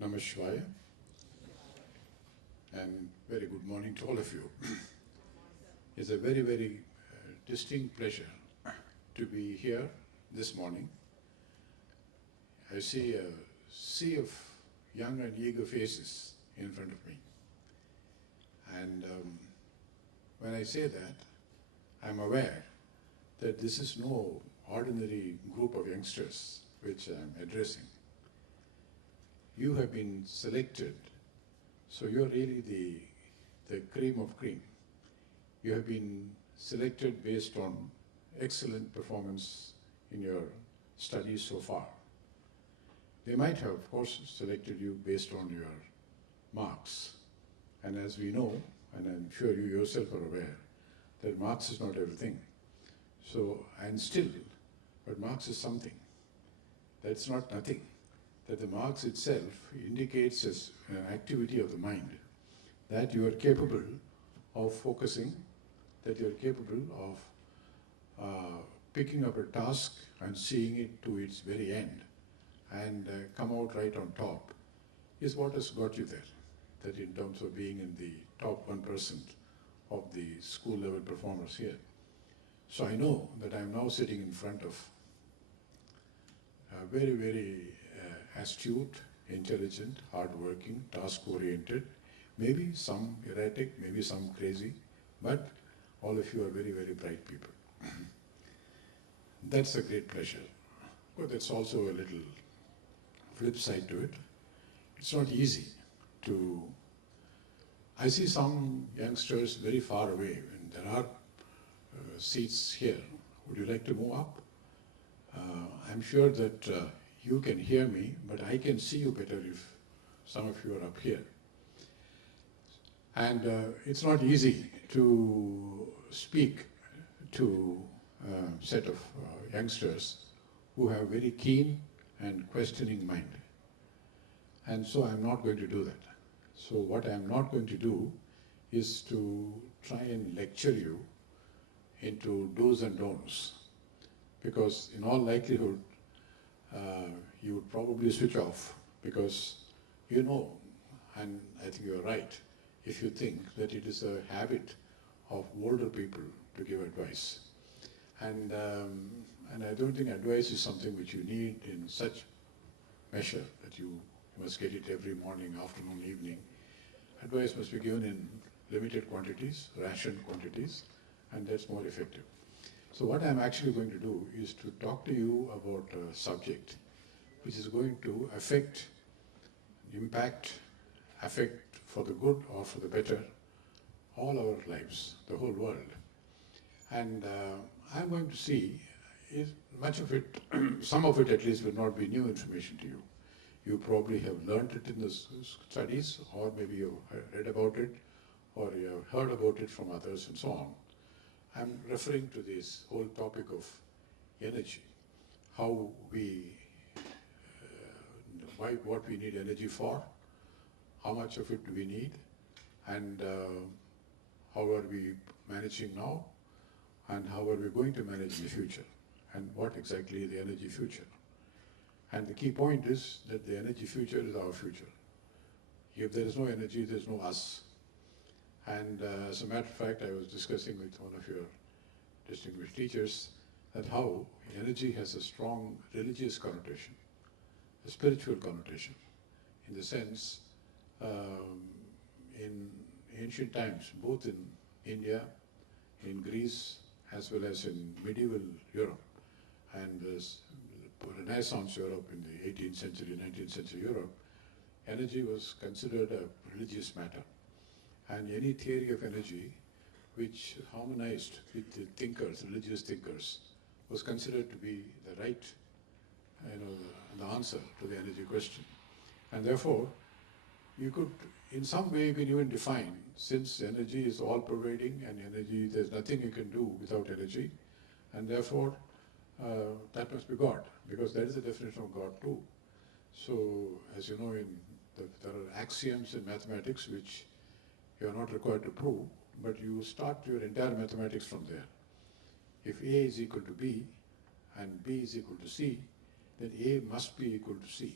Namaskar and very good morning to all of you. It's a very, very distinct pleasure to be here this morning. I see a sea of young and eager faces in front of me. And when I say that, I'm aware that this is no ordinary group of youngsters which I'm addressing. You have been selected, so you're really the cream of cream. You have been selected based on excellent performance in your studies so far. They might have, of course, selected you based on your marks. And as we know, and I'm sure you yourself are aware, that marks is not everything. So, and still, but marks is something. That's not nothing. That the marks itself indicates as an activity of the mind, that you are capable of focusing, that you are capable of picking up a task and seeing it to its very end and come out right on top, is what has got you there. That in terms of being in the top 1% of the school level performers here. So I know that I'm now sitting in front of very, very astute, intelligent, hardworking, task-oriented, maybe some erratic, maybe some crazy, but all of you are very, very bright people. That's a great pleasure. But there's also a little flip side to it. It's not easy to... I see some youngsters very far away, and there are seats here. Would you like to move up? I'm sure that you can hear me, but I can see you better if some of you are up here. And it's not easy to speak to a set of youngsters who have very keen and questioning mind. And so I'm not going to do that. So what I'm not going to do is to try and lecture you into do's and don'ts. Because in all likelihood, you would probably switch off because you know, and I think you're right, if you think that it is a habit of older people to give advice. And I don't think advice is something which you need in such measure that you must get it every morning, afternoon, evening. Advice must be given in limited quantities, rationed quantities, and that's more effective. So what I'm actually going to do is to talk to you about a subject which is going to affect, impact, affect for the good or for the better all our lives, the whole world. And I'm going to see if much of it, some of it at least, will not be new information to you. You probably have learned it in the studies, or maybe you've read about it, or you have heard about it from others and so on. I'm referring to this whole topic of energy, how we, what we need energy for, how much of it do we need, and how are we managing now, and how are we going to manage in the future, and what exactly is the energy future. And the key point is that the energy future is our future. If there is no energy, there is no us. And as a matter of fact, I was discussing with one of your distinguished teachers that how energy has a strong religious connotation, a spiritual connotation, in the sense, in ancient times, both in India, in Greece, as well as in medieval Europe, and Renaissance Europe in the 18th century, 19th century Europe, energy was considered a religious matter. And any theory of energy which harmonized with the thinkers, religious thinkers, was considered to be the right, the answer to the energy question. And therefore, you could, in some way, be even define, since energy is all-pervading and energy, there's nothing you can do without energy, and therefore, that must be God, because that is the definition of God too. So, as you know, there are axioms in mathematics which you are not required to prove, but you start your entire mathematics from there. If A is equal to B and B is equal to C, then A must be equal to C.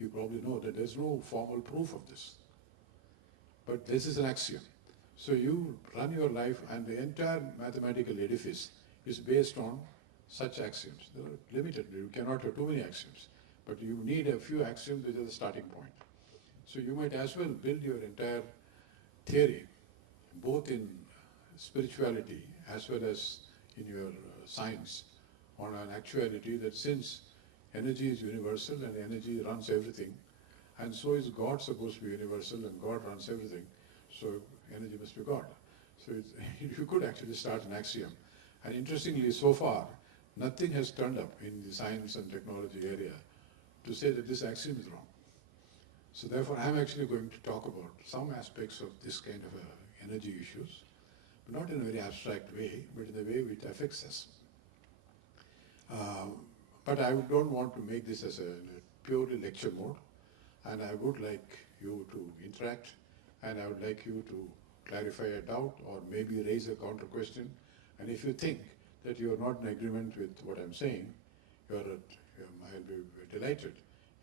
you probably know that there's no formal proof of this. But this is an axiom. So you run your life and the entire mathematical edifice is based on such axioms. They are limited. You cannot have too many axioms. But you need a few axioms which are the starting point. So you might as well build your entire theory, both in spirituality as well as in your science, on an actuality that since energy is universal and energy runs everything, and so is God supposed to be universal and God runs everything, so energy must be God. So you could actually start an axiom. And interestingly, so far, nothing has turned up in the science and technology area to say that this axiom is wrong. So therefore, I'm actually going to talk about some aspects of this kind of energy issues, but not in a very abstract way, but in a way which affects us. But I don't want to make this as a purely lecture mode, and I would like you to interact, and I would like you to clarify a doubt or maybe raise a counter question. And if you think that you are not in agreement with what I'm saying, I'll be delighted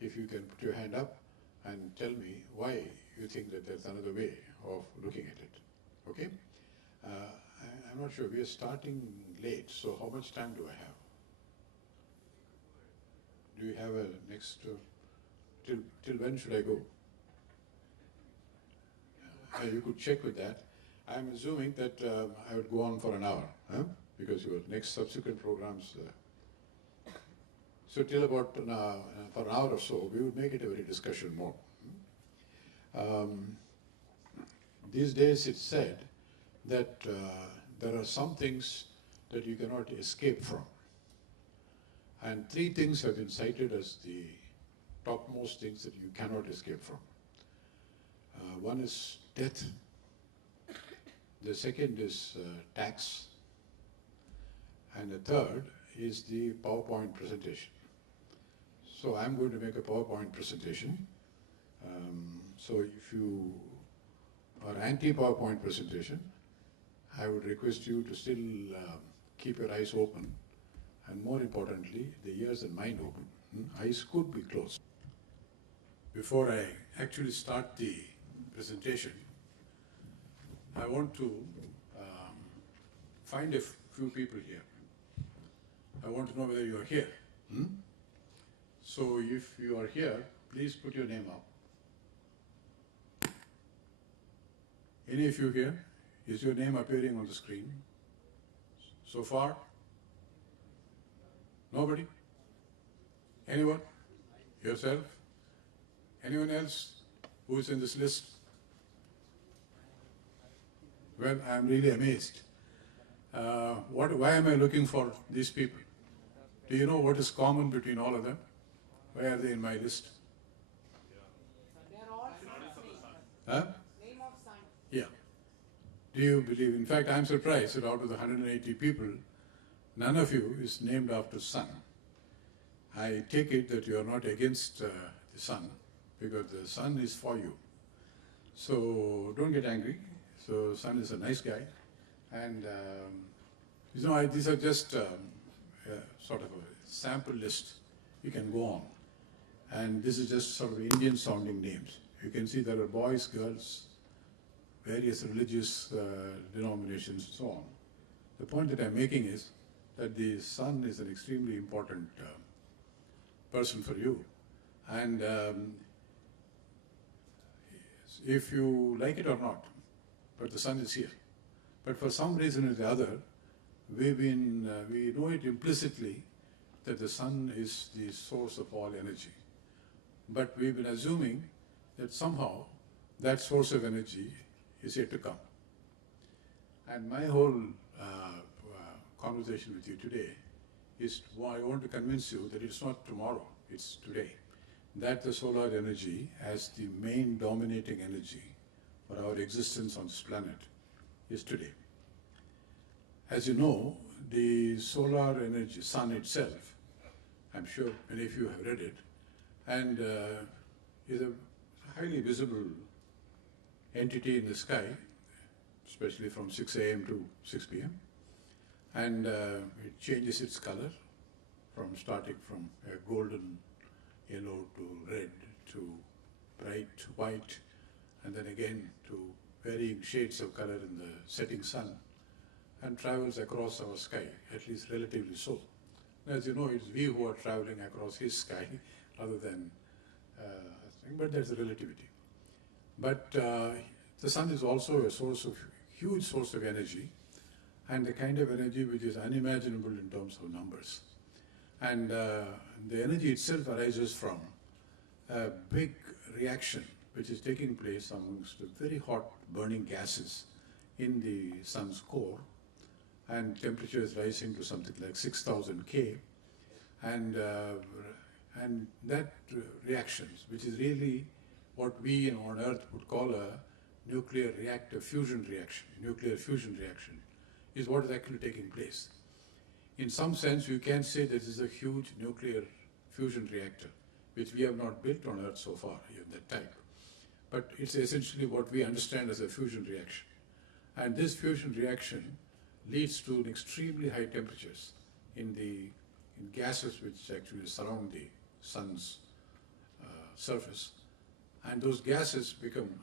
if you can put your hand up and tell me why you think that there's another way of looking at it. Okay? I'm not sure. We are starting late, so how much time do I have? Do you have a next, till when should I go? You could check with that. I'm assuming that I would go on for an hour, because your next subsequent programs. So till about for an hour or so, we would make it a very discussion mode. These days it's said that there are some things that you cannot escape from. And 3 things have been cited as the topmost things that you cannot escape from. One is death. The second is tax. And the third is the PowerPoint presentation. So I'm going to make a PowerPoint presentation. So if you are anti-PowerPoint presentation, I would request you to still keep your eyes open, and more importantly, the ears and mind open. Eyes could be closed. Before I actually start the presentation, I want to find a few people here. I want to know whether you are here. So if you are here, please put your name up. Any of you here? Is your name appearing on the screen? So far? Nobody? Anyone? Yourself? Anyone else who is in this list? Well, I'm really amazed. Why am I looking for these people? Do you know what is common between all of them? Why are they in my list? They are all Huh? name of sun. Yeah. Do you believe? In fact, I'm surprised that out of the 180 people, none of you is named after sun. I take it that you are not against the sun, because the sun is for you. So don't get angry. So sun is a nice guy. And these are just sort of a sample list. You can go on. And this is just sort of Indian sounding names. You can see there are boys, girls, various religious denominations and so on. The point that I'm making is that the sun is an extremely important person for you. And if you like it or not, but the sun is here. But for some reason or the other, we know it implicitly that the sun is the source of all energy. But we've been assuming that somehow that source of energy is yet to come. And my whole conversation with you today is I want to convince you that it's not tomorrow, it's today. That the solar energy as the main dominating energy for our existence on this planet is today. As you know, the solar energy, sun itself, I'm sure many of you have read it, and is a highly visible entity in the sky, especially from 6 a.m. to 6 p.m. And it changes its color starting from a golden yellow to red to bright white, and then again to varying shades of color in the setting sun, and travels across our sky, at least relatively so. As you know, it's we who are traveling across his sky rather than, but there's a relativity. But the sun is also a huge source of energy, and the kind of energy which is unimaginable in terms of numbers. And the energy itself arises from a big reaction which is taking place amongst the very hot burning gases in the sun's core, and temperature is rising to something like 6,000 K, and that reactions, which is really what we on Earth would call a nuclear fusion reaction, is what is actually taking place. In some sense, you can say this is a huge nuclear fusion reactor, which we have not built on Earth so far, in that type. But it's essentially what we understand as a fusion reaction. And this fusion reaction leads to extremely high temperatures in gases which actually surround the sun's surface. And those gases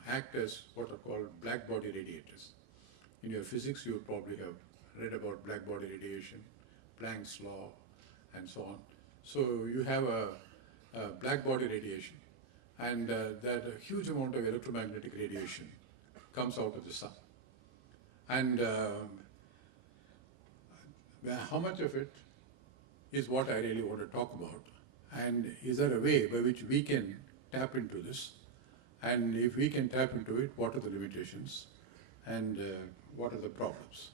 act as what are called black body radiators. In your physics, you probably have read about black body radiation, Planck's law, and so on. So you have a black body radiation, and that a huge amount of electromagnetic radiation comes out of the sun. And how much of it is what I really want to talk about, and is there a way by which we can tap into this, and if we can tap into it, what are the limitations, and what are the problems?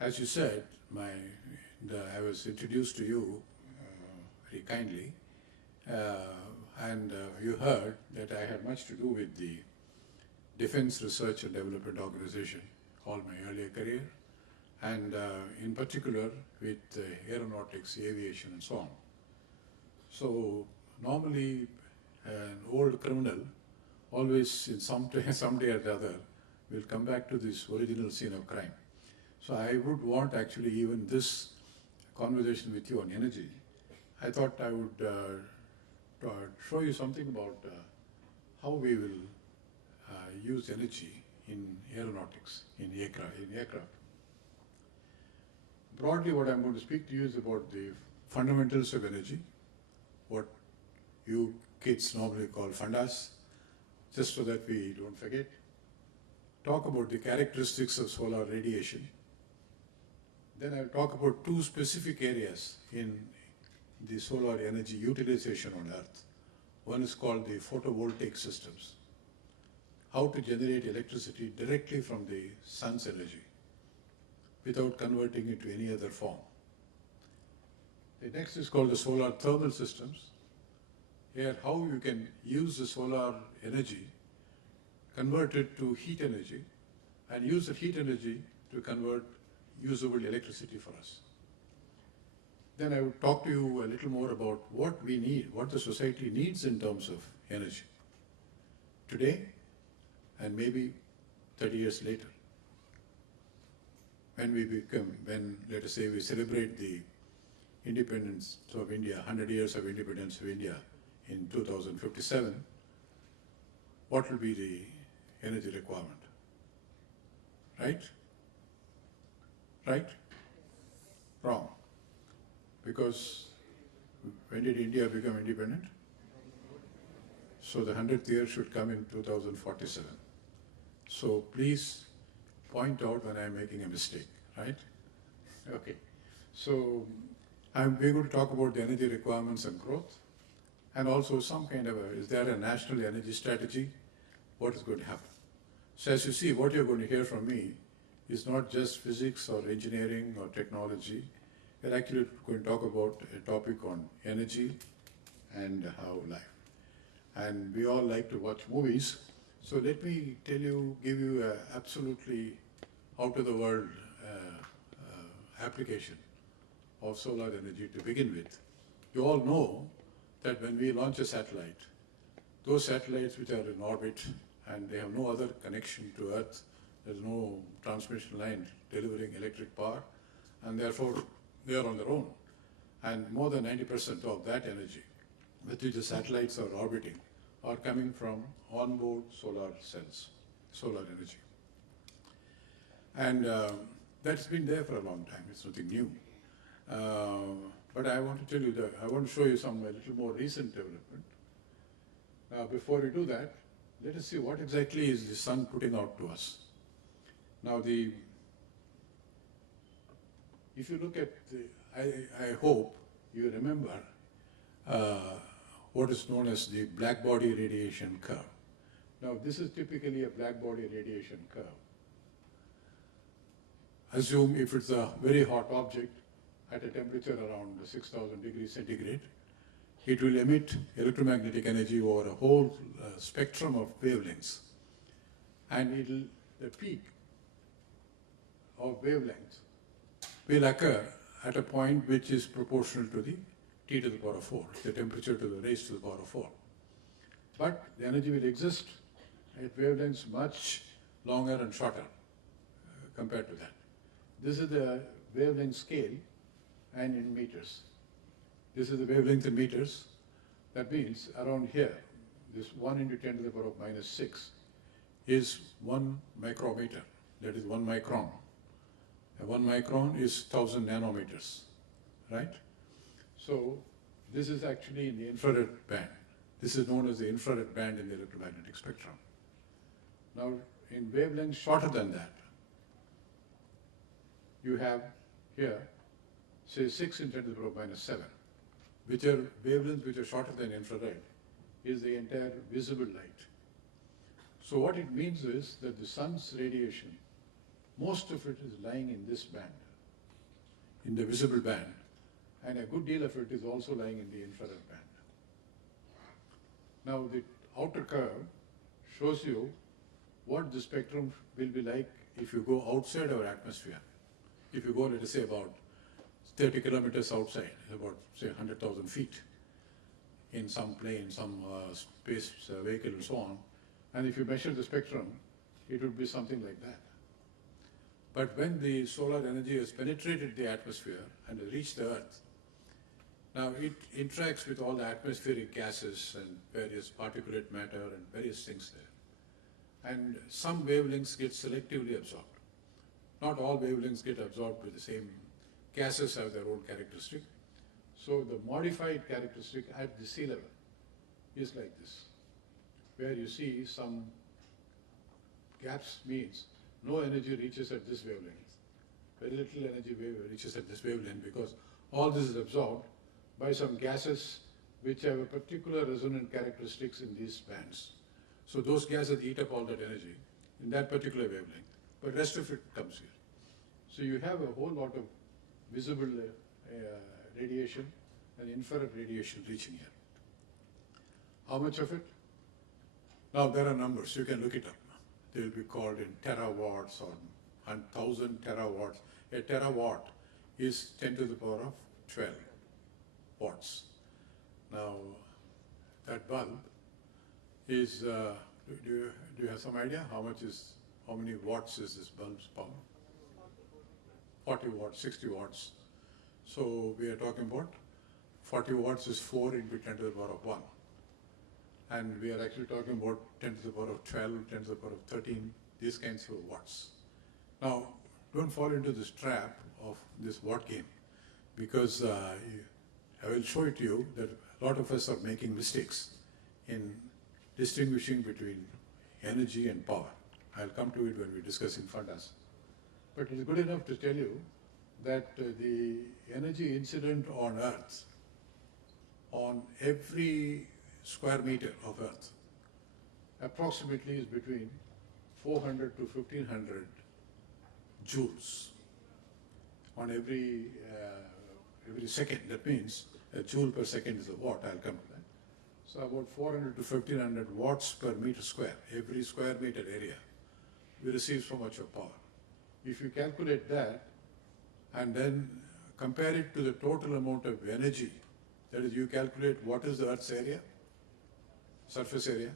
As you said, I was introduced to you very kindly, and you heard that I had much to do with the Defense Research and Development Organization all my earlier career, and in particular with aeronautics, aviation, and so on. So normally an old criminal always in someday or the other will come back to this original scene of crime. So I would want actually even this conversation with you on energy. I thought I would show you something about how we will use energy in aeronautics, in aircraft. Broadly, what I'm going to speak to you is about the fundamentals of energy, what you kids normally call fundas, just so that we don't forget. Talk about the characteristics of solar radiation. Then I'll talk about two specific areas in the solar energy utilization on Earth. One is called the photovoltaic systems, how to generate electricity directly from the sun's energy without converting it to any other form. The next is called the solar thermal systems. Here, how you can use the solar energy, convert it to heat energy, and use the heat energy to convert usable electricity for us. Then I would talk to you a little more about what we need, what the society needs in terms of energy today and maybe 30 years later. When let us say we celebrate the independence of India, 100 years of independence of India in 2057, what will be the energy requirement? Right? Right? Wrong. Because when did India become independent? So the 100th year should come in 2047. So please point out when I'm making a mistake, right? Okay. So we're going to talk about the energy requirements and growth, and also some kind of is there a national energy strategy? What is going to happen? So as you see, what you're going to hear from me is not just physics or engineering or technology. We're actually going to talk about a topic on energy and how life. And we all like to watch movies. So let me give you an absolutely out-of-the-world application of solar energy to begin with. You all know that when we launch a satellite, those satellites which are in orbit and they have no other connection to Earth, there's no transmission line delivering electric power, and therefore they are on their own. And more than 90% of that energy with which the satellites are orbiting are coming from onboard solar cells, solar energy. And that's been there for a long time, it's nothing new. But I want to tell you that, I want to show you a little more recent development. Now, before we do that, let us see what exactly is the sun putting out to us. Now, if you look at I hope you remember what is known as the black body radiation curve. Now, this is typically a black body radiation curve. Assume if it's a very hot object at a temperature around 6,000 degrees centigrade, it will emit electromagnetic energy over a whole spectrum of wavelengths. And the peak of wavelengths will occur at a point which is proportional to the T to the power of 4, the temperature to the raised to the power of 4. But the energy will exist at wavelengths much longer and shorter compared to that. This is the wavelength scale and in meters. This is the wavelength in meters. That means around here, this 1 into 10 to the power of minus 6 is 1 micrometer, that is 1 micron. And 1 micron is 1000 nanometers, right? So this is actually in the infrared band. This is known as the infrared band in the electromagnetic spectrum. Now, in wavelengths shorter than that, you have here, say 6 in 10 to the power of minus 7, which are wavelengths which are shorter than infrared, is the entire visible light. So what it means is that the sun's radiation, most of it is lying in this band, in the visible band, and a good deal of it is also lying in the infrared band. Now the outer curve shows you what the spectrum will be like if you go outside our atmosphere. If you go, let us say, about 30 kilometers outside, about, say, 100,000 feet in some plane, some space vehicle and so on, and if you measure the spectrum, it would be something like that. But when the solar energy has penetrated the atmosphere and has reached the Earth, now it interacts with all the atmospheric gases and various particulate matter and various things there. And some wavelengths get selectively absorbed. Not all wavelengths get absorbed with the same. Gases have their own characteristic. So the modified characteristic at the sea level is like this, where you see some gaps means no energy reaches at this wavelength. Very little energy reaches at this wavelength because all this is absorbed by some gases which have a particular resonant characteristics in these bands. So those gases eat up all that energy in that particular wavelength, but rest of it comes here. So you have a whole lot of visible radiation and infrared radiation reaching here. How much of it? Now there are numbers, you can look it up. They will be called in terawatts or 1,000 terawatts. A terawatt is 10 to the power of 12 watts. Now that bulb is, do you have some idea how many watts is this bulb's power? 40 watts, 60 watts. So we are talking about 40 watts is 4 into 10 to the power of 1. And we are actually talking about 10 to the power of 12, 10 to the power of 13, these kinds of watts. Now, don't fall into this trap of this watt game, because I will show it to you that a lot of us are making mistakes in distinguishing between energy and power. I'll come to it when we discuss in fundas. But it's good enough to tell you that the energy incident on Earth, on every square meter of Earth, approximately is between 400 to 1500 joules on every second. That means a joule per second is a watt. I'll come to that. So about 400 to 1500 watts per meter square, every square meter area, we receive so much of power. If you calculate that and then compare it to the total amount of energy, that is, you calculate what is the Earth's area, surface area,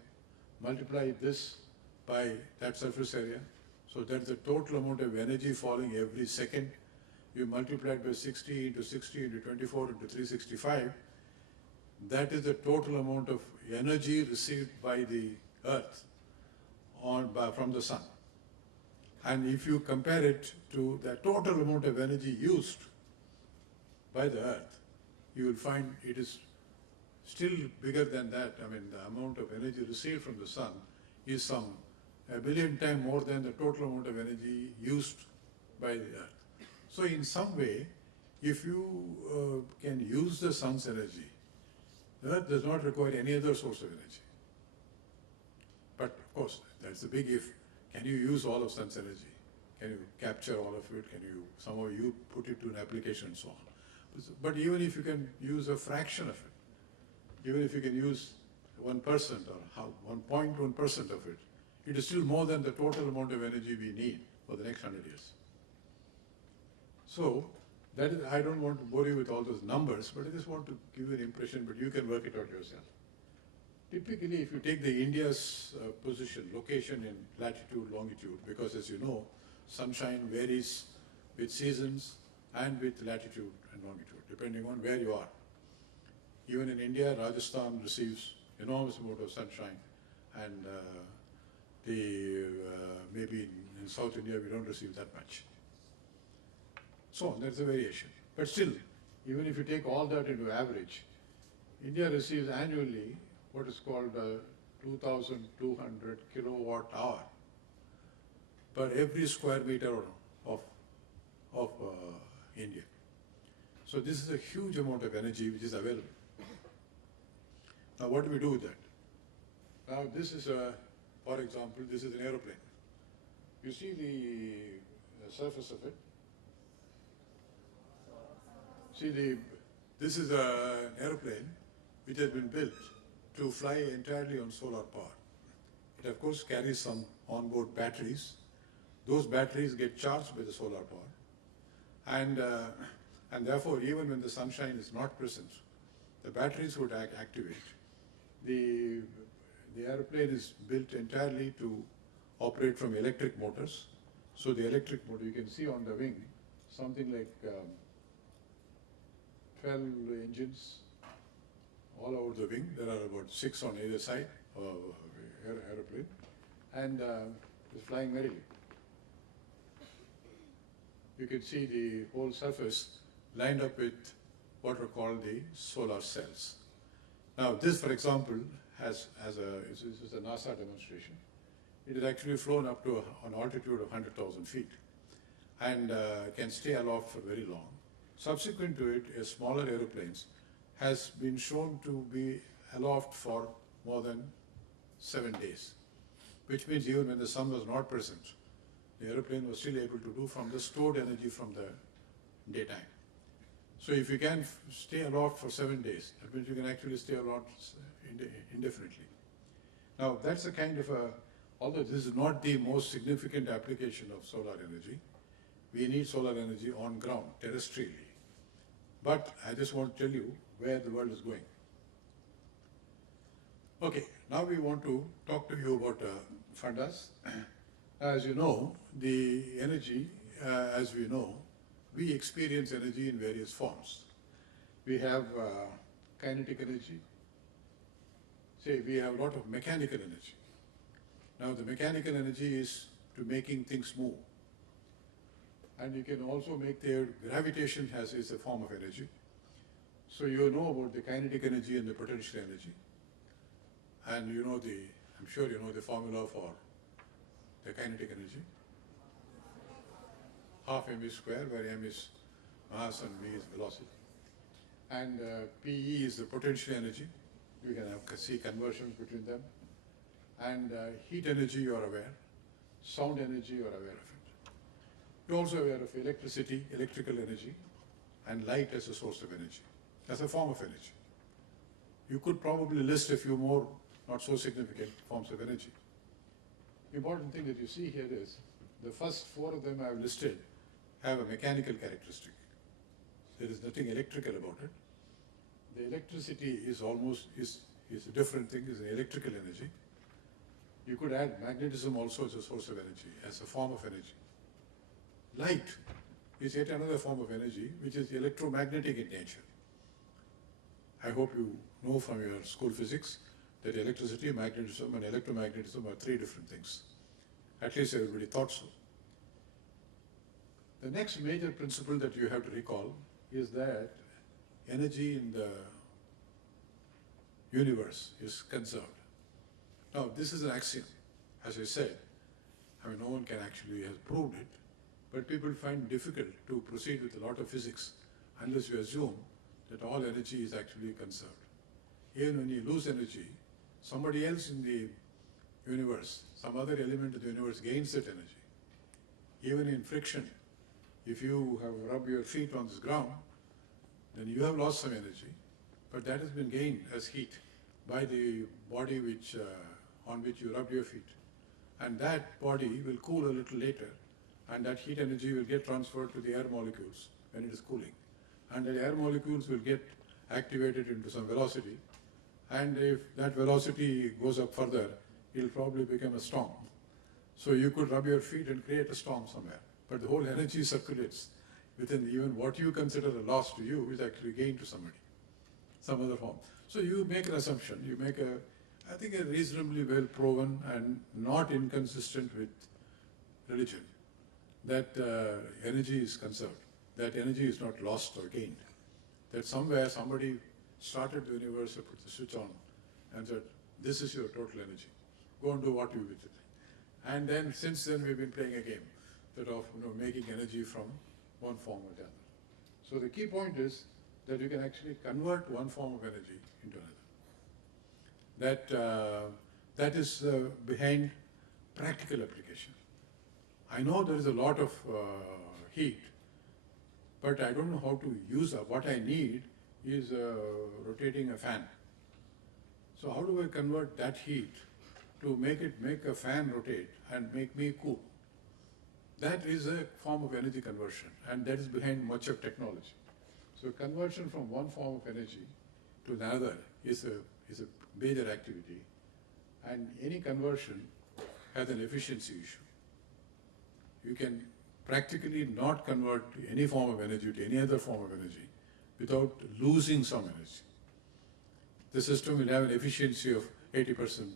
multiply this by that surface area, so that's the total amount of energy falling every second. You multiply it by 60 into 60 into 24 into 365, that is the total amount of energy received by the earth from the sun. And if you compare it to the total amount of energy used by the earth, you will find it is still bigger than that. I mean, the amount of energy received from the sun is some 1 billion times more than the total amount of energy used by the earth. So in some way, if you can use the sun's energy, the earth does not require any other source of energy. But of course, that's the big if. Can you use all of sun's energy? Can you capture all of it? Can you somehow you put it to an application and so on? But even if you can use a fraction of it, even if you can use 1% or 1.1% of it, it is still more than the total amount of energy we need for the next 100 years. So, that is, I don't want to bore you with all those numbers, but I just want to give you an impression, but you can work it out yourself. Typically, if you take the India's position, location in latitude, longitude, because as you know, sunshine varies with seasons and with latitude and longitude, depending on where you are. Even in India, Rajasthan receives enormous amount of sunshine, and maybe in South India we don't receive that much. So there's a variation. But still, even if you take all that into average, India receives annually what is called 2,200 kilowatt hour per every square meter of India. So this is a huge amount of energy which is available. Now what do we do with that? Now this is for example, this is an aeroplane. You see the surface of it. See, this is an aeroplane which has been built to fly entirely on solar power. It of course carries some onboard batteries. Those batteries get charged by the solar power, and therefore even when the sunshine is not present, the batteries would activate. The aeroplane is built entirely to operate from electric motors. So the electric motor, you can see on the wing, something like 12 engines all over the wing. There are about 6 on either side of aeroplane, and it's flying merrily. You can see the whole surface lined up with what are called the solar cells. Now this, for example, this is a NASA demonstration. It is actually flown up to an altitude of 100,000 feet and can stay aloft for very long. Subsequent to it, a smaller aeroplanes has been shown to be aloft for more than 7 days, which means even when the sun was not present, the aeroplane was still able to do from the stored energy from the daytime. So if you can stay aloft for 7 days, that means you can actually stay aloft indefinitely. Now that's a kind of although this is not the most significant application of solar energy, we need solar energy on ground, terrestrially. But I just want to tell you where the world is going. Okay, now we want to talk to you about fundas. As you know, the energy, as we know, we experience energy in various forms. We have kinetic energy. Say we have a lot of mechanical energy. Now the mechanical energy is to making things move. And you can also make their gravitation is a form of energy. So you know about the kinetic energy and the potential energy. And you know I'm sure you know the formula for the kinetic energy. Half mv square, where m is mass and v is velocity. And PE is the potential energy. You can see conversions between them. And heat energy, you are aware. Sound energy, you are aware of it. You're also aware of electricity, electrical energy, and light as a source of energy, as a form of energy. You could probably list a few more not so significant forms of energy. The important thing that you see here is the first 4 of them I have listed have a mechanical characteristic. There is nothing electrical about it. The electricity is a different thing, is an electrical energy. You could add magnetism also as a source of energy, as a form of energy. Light is yet another form of energy, which is electromagnetic in nature. I hope you know from your school physics that electricity, magnetism, and electromagnetism are three different things. At least everybody thought so. The next major principle that you have to recall is that energy in the universe is conserved. Now, this is an axiom, as I said. I mean, no one can actually have proved it, but people find it difficult to proceed with a lot of physics unless you assume that all energy is actually conserved. Even when you lose energy, somebody else in the universe, some other element of the universe gains that energy. Even in friction, if you have rubbed your feet on this ground, then you have lost some energy, but that has been gained as heat by the body on which you rubbed your feet. And that body will cool a little later, and that heat energy will get transferred to the air molecules when it is cooling. And the air molecules will get activated into some velocity, and if that velocity goes up further, it will probably become a storm. So you could rub your feet and create a storm somewhere, but the whole energy circulates within even what you consider a loss to you is actually gain to somebody, some other form. So you make an assumption, you make I think a reasonably well proven and not inconsistent with religion, that energy is conserved, that energy is not lost or gained, that somewhere somebody started the universe and put the switch on and said, this is your total energy, go and do what you with it. And then since then we've been playing a game that of making energy from one form or the other. So the key point is that you can actually convert one form of energy into another. That is behind practical application. I know there is a lot of heat, but I don't know how to use it. What I need is rotating a fan. So how do I convert that heat to make a fan rotate and make me cool? That is a form of energy conversion, and that is behind much of technology. So conversion from one form of energy to another is a major activity, and any conversion has an efficiency issue. You can practically not convert any form of energy to any other form of energy without losing some energy. The system will have an efficiency of 80%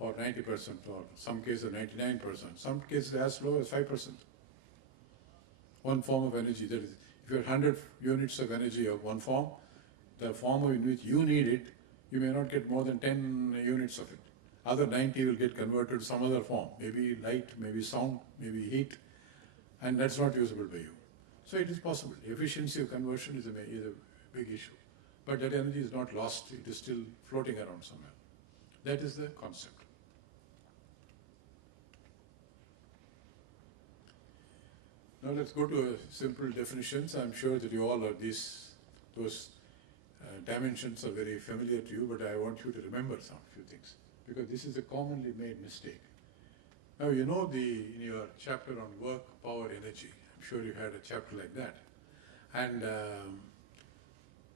or 90%, or some cases 99%, some cases as low as 5%. One form of energy, that is, if you have 100 units of energy of one form, the form in which you need it, you may not get more than 10 units of it. Other 90 will get converted to some other form, maybe light, maybe sound, maybe heat, and that's not usable by you. So it is possible. Efficiency of conversion is a big issue. But that energy is not lost, it is still floating around somewhere. That is the concept. Now let's go to simple definitions. I'm sure that you all are those dimensions are very familiar to you, but I want you to remember some few things, because this is a commonly made mistake. Now you know in your chapter on work, power, energy, I'm sure you had a chapter like that. And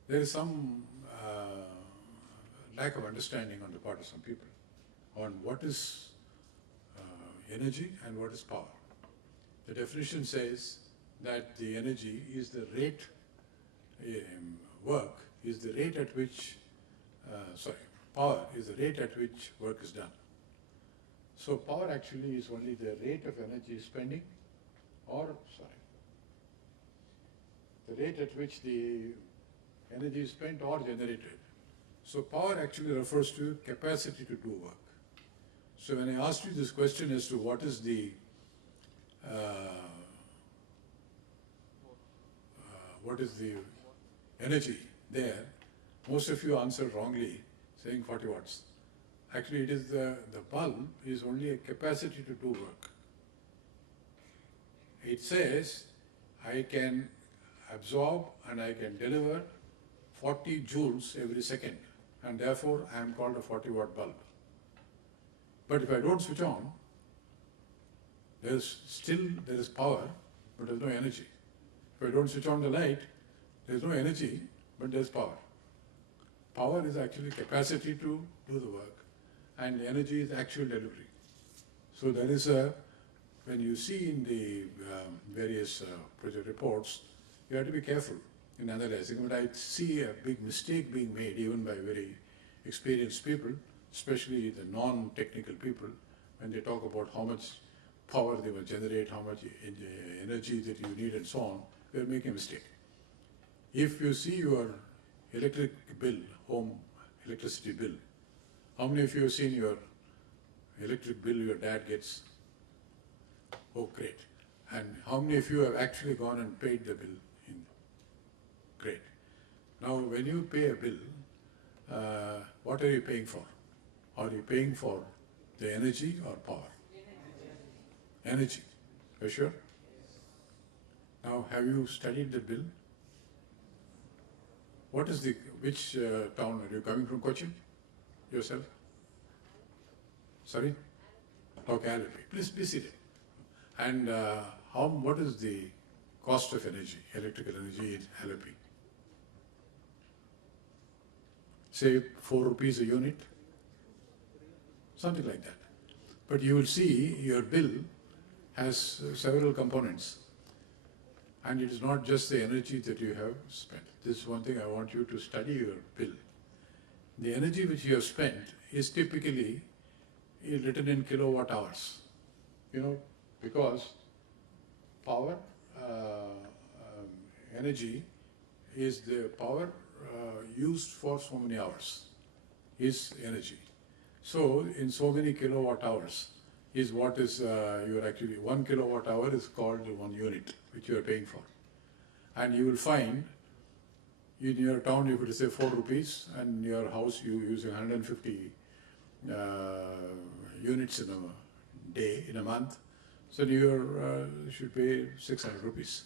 there is some lack of understanding on the part of some people on what is energy and what is power. The definition says that the energy is the rate, work is the rate at which, power is the rate at which work is done. So power actually is only the rate of energy spending, the rate at which the energy is spent or generated. So power actually refers to capacity to do work. So when I asked you this question as to what is the energy there, most of you answered wrongly, saying 40 watts. Actually, it is the bulb is only a capacity to do work. It says I can absorb and I can deliver 40 joules every second, and therefore I am called a 40-watt bulb. But if I don't switch on, there is power, but there is no energy. If I don't switch on the light, there is no energy, but there is power. Power is actually capacity to do the work, and energy is actual delivery. So there is when you see in the various project reports, you have to be careful in analyzing, but I see a big mistake being made even by very experienced people, especially the non-technical people, when they talk about how much power they will generate, how much energy that you need and so on. They are making a mistake. If you see your electric bill, home electricity bill, how many of you have seen your electric bill your dad gets? Oh, great. And how many of you have actually gone and paid the bill? Great. Now, when you pay a bill, what are you paying for? Are you paying for the energy or power? Energy. Are you sure? Now, have you studied the bill? What is which town are you coming from? Cochin? Yourself? Sorry? Okay, Alleppey. Please sit. And what is the cost of energy, electrical energy in Alleppey? Say 4 rupees a unit? Something like that. But you will see your bill has several components. And it is not just the energy that you have spent. This is one thing I want you to study your bill. The energy which you have spent is typically written in kilowatt hours. You know, because power, energy is the power used for so many hours is energy. So in so many kilowatt hours is what is you are actually 1 kilowatt hour is called 1 unit which you are paying for. And you will find in your town, if it is say 4 rupees, and in your house you use 150 units in a day, in a month, so you should pay 600 rupees.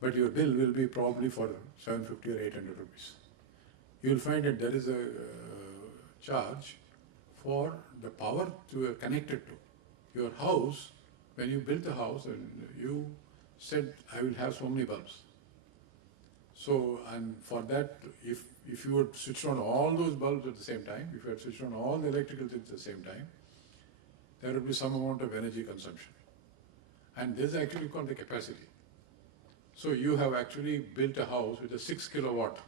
But your bill will be probably for 750 or 800 rupees. You will find that there is a charge for the power you are connected to. Your house, when you built the house and you said, I will have so many bulbs. So, and for that, if you would switch on all those bulbs at the same time, if you had switched on all the electrical things at the same time, there would be some amount of energy consumption. And this is actually called the capacity. So you have actually built a house with a 6 kilowatt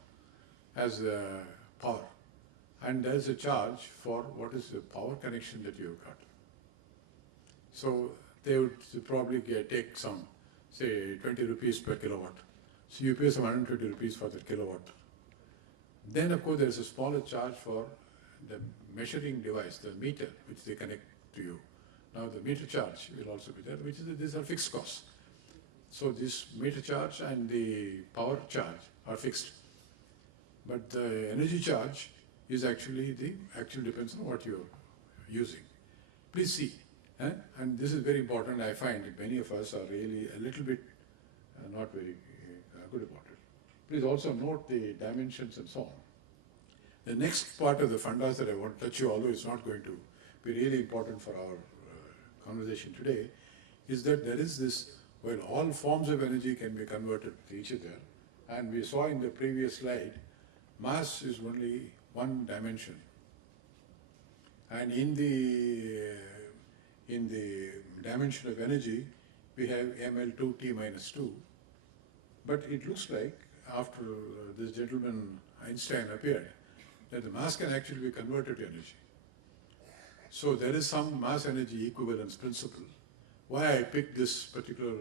as power. And there is a charge for what is the power connection that you've got. So they would probably take some, say 20 rupees per kilowatt. So you pay some 120 rupees for that kilowatt. Then of course there is a smaller charge for the measuring device, the meter, which they connect to you. Now the meter charge will also be there, which is these are fixed costs. So this meter charge and the power charge are fixed. But the energy charge is actually depends on what you're using. Please see. And this is very important. I find that many of us are really a little bit not very good about it. Please also note the dimensions and so on. The next part of the fundas that I want to touch you, although it's not going to be really important for our conversation today, is that there is this, well, all forms of energy can be converted to each other. And we saw in the previous slide, mass is only one dimension. And in the dimension of energy, we have ml2t minus 2. But it looks like, after this gentleman Einstein appeared, that the mass can actually be converted to energy. So there is some mass energy equivalence principle. Why I picked this particular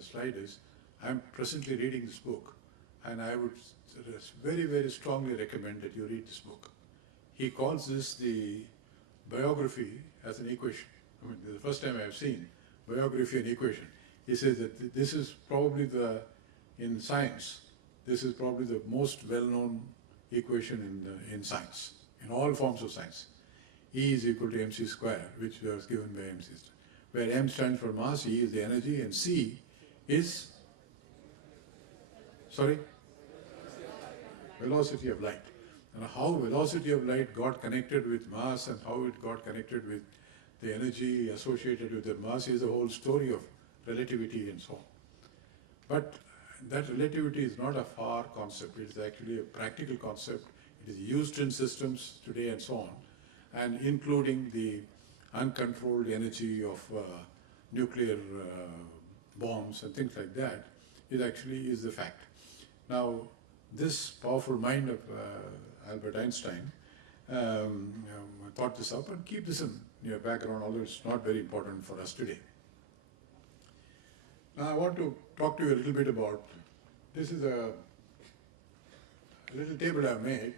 slide is, I'm presently reading this book, and I would very, very strongly recommend that you read this book. He calls this the biography as an equation. I mean, this is the first time I have seen biography and equation. He says that this is probably in science, this is probably the most well-known equation in science, in all forms of science. E is equal to mc square, which was given by mc, where m stands for mass, E is the energy, and c is, sorry? Velocity of light. And how velocity of light got connected with mass and how it got connected with the energy associated with the mass is the whole story of relativity and so on. But that relativity is not a far concept, it is actually a practical concept. It is used in systems today and so on, and including the uncontrolled energy of nuclear bombs and things like that, it actually is the fact. Now, this powerful mind of Albert Einstein thought this up, and keep this in your background, although it's not very important for us today. Now I want to talk to you a little bit about, this is a little table I've made.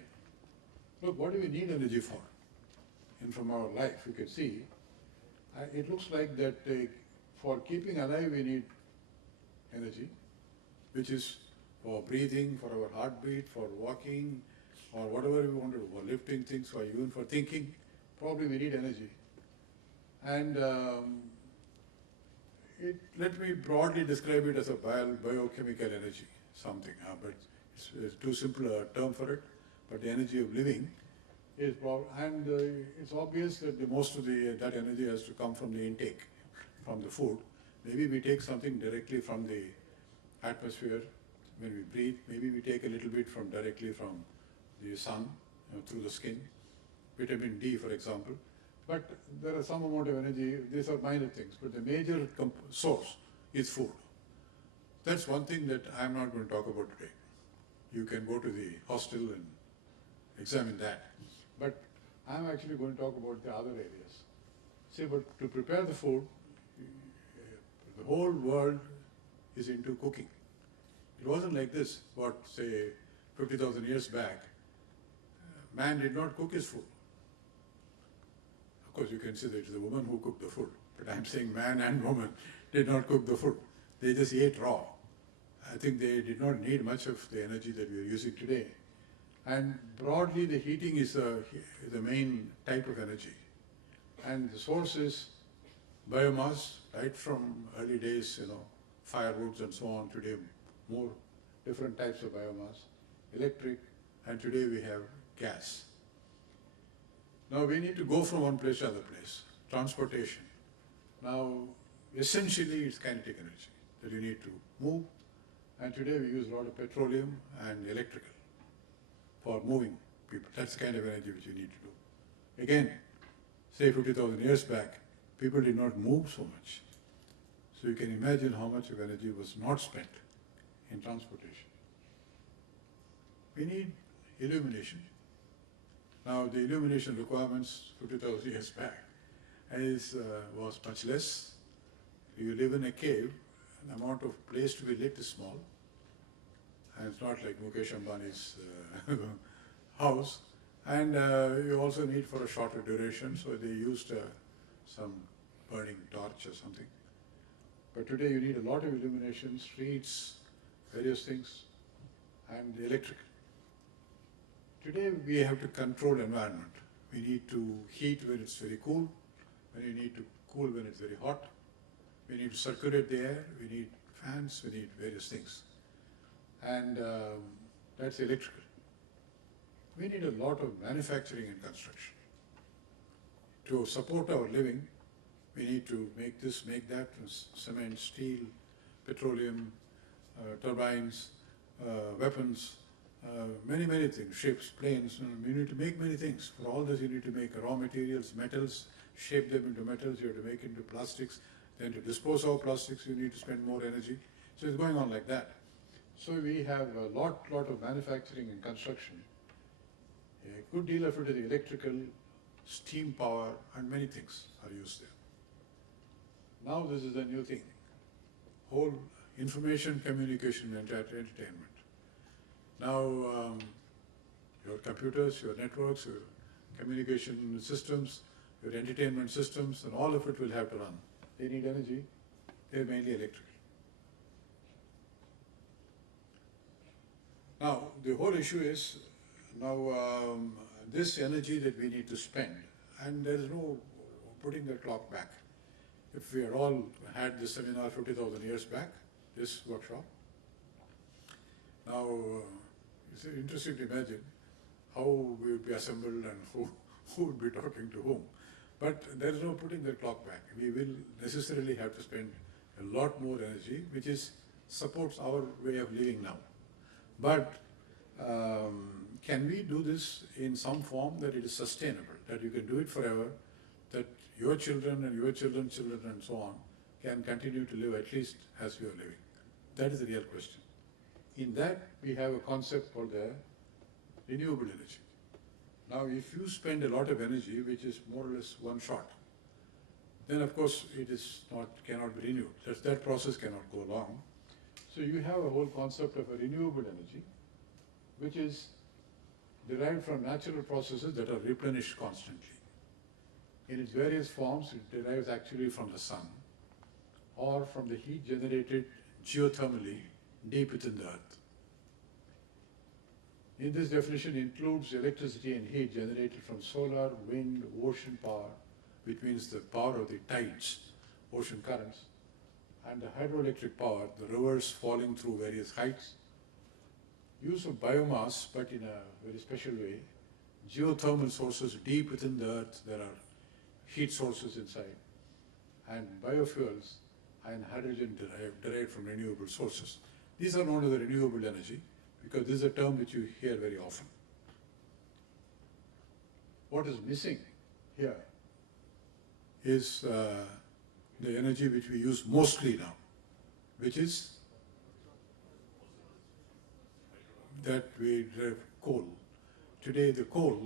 Look, what do we need energy for? And from our life, you can see, it looks like that for keeping alive we need energy, which is for breathing, for our heartbeat, for walking, or whatever we want to do, for lifting things, or even for thinking. Probably we need energy. And let me broadly describe it as a biochemical energy, something, but it's too simple a term for it. But the energy of living is, and it's obvious that most of that energy has to come from the intake, from the food. Maybe we take something directly from the atmosphere when we breathe. Maybe we take a little bit directly from the sun, through the skin. Vitamin D, for example. But there are some amount of energy. These are minor things, but the major source is food. That's one thing that I'm not going to talk about today. You can go to the hostel and examine that. But I'm actually going to talk about the other areas. See, but to prepare the food, the whole world is into cooking. It wasn't like this, say, 50,000 years back. Man did not cook his food. Of course, you can say that it's the woman who cooked the food, but I'm saying man and woman did not cook the food. They just ate raw. I think they did not need much of the energy that we are using today. And broadly, the heating is the main type of energy. And the source is biomass, right from early days, firewoods and so on. Today, more different types of biomass, electric, and today we have gas. Now we need to go from one place to another place, transportation. Now, essentially it's kinetic energy that you need to move, and today we use a lot of petroleum and electrical for moving people. That's the kind of energy which you need to do. Again, say 50,000 years back, people did not move so much. So you can imagine how much of energy was not spent in transportation. We need illumination. Now the illumination requirements 50,000 years back was much less. You live in a cave, the amount of place to be lit is small. And it's not like Mukesh Ambani's house. And you also need for a shorter duration, so they used some burning torch or something. But today you need a lot of illumination, streets, various things, and electrical. Today we have to control environment. We need to heat when it's very cool, and we need to cool when it's very hot. We need to circulate the air, we need fans, we need various things. And that's electrical. We need a lot of manufacturing and construction. To support our living, we need to make this, make that, cement, steel, petroleum, turbines, weapons, many things, ships, planes. We need to make many things. For all this you need to make raw materials, metals, shape them into metals, you have to make into plastics. Then to dispose of plastics you need to spend more energy. So it's going on like that. So we have a lot of manufacturing and construction. A good deal of it is electrical, steam power, and many things are used there. Now this is a new thing. Whole information, communication, and entertainment. Now your computers, your networks, your communication systems, your entertainment systems, and all of it will have to run. They need energy. They're mainly electrical. Now the whole issue is now this energy that we need to spend, and there is no putting the clock back. If we had all had this seminar 50,000 years back, this workshop, now it's interesting to imagine how we would be assembled and who would be talking to whom. But there is no putting the clock back. We will necessarily have to spend a lot more energy, which supports our way of living now. But can we do this in some form that it is sustainable, that you can do it forever, that your children and your children's children and so on can continue to live at least as we are living? That is the real question. In that, we have a concept called the renewable energy. Now, if you spend a lot of energy, which is more or less one shot, then of course cannot be renewed. That process cannot go long. So you have a whole concept of a renewable energy, which is derived from natural processes that are replenished constantly. In its various forms, it derives actually from the sun or from the heat generated geothermally deep within the earth. In this definition includes electricity and heat generated from solar, wind, ocean power, which means the power of the tides, ocean currents, and the hydroelectric power, the rivers falling through various heights. Use of biomass, but in a very special way. Geothermal sources deep within the earth, there are heat sources inside, and biofuels and hydrogen derived from renewable sources. These are known as the renewable energy, because this is a term which you hear very often. What is missing here is the energy which we use mostly now, which is that we drive coal. Today the coal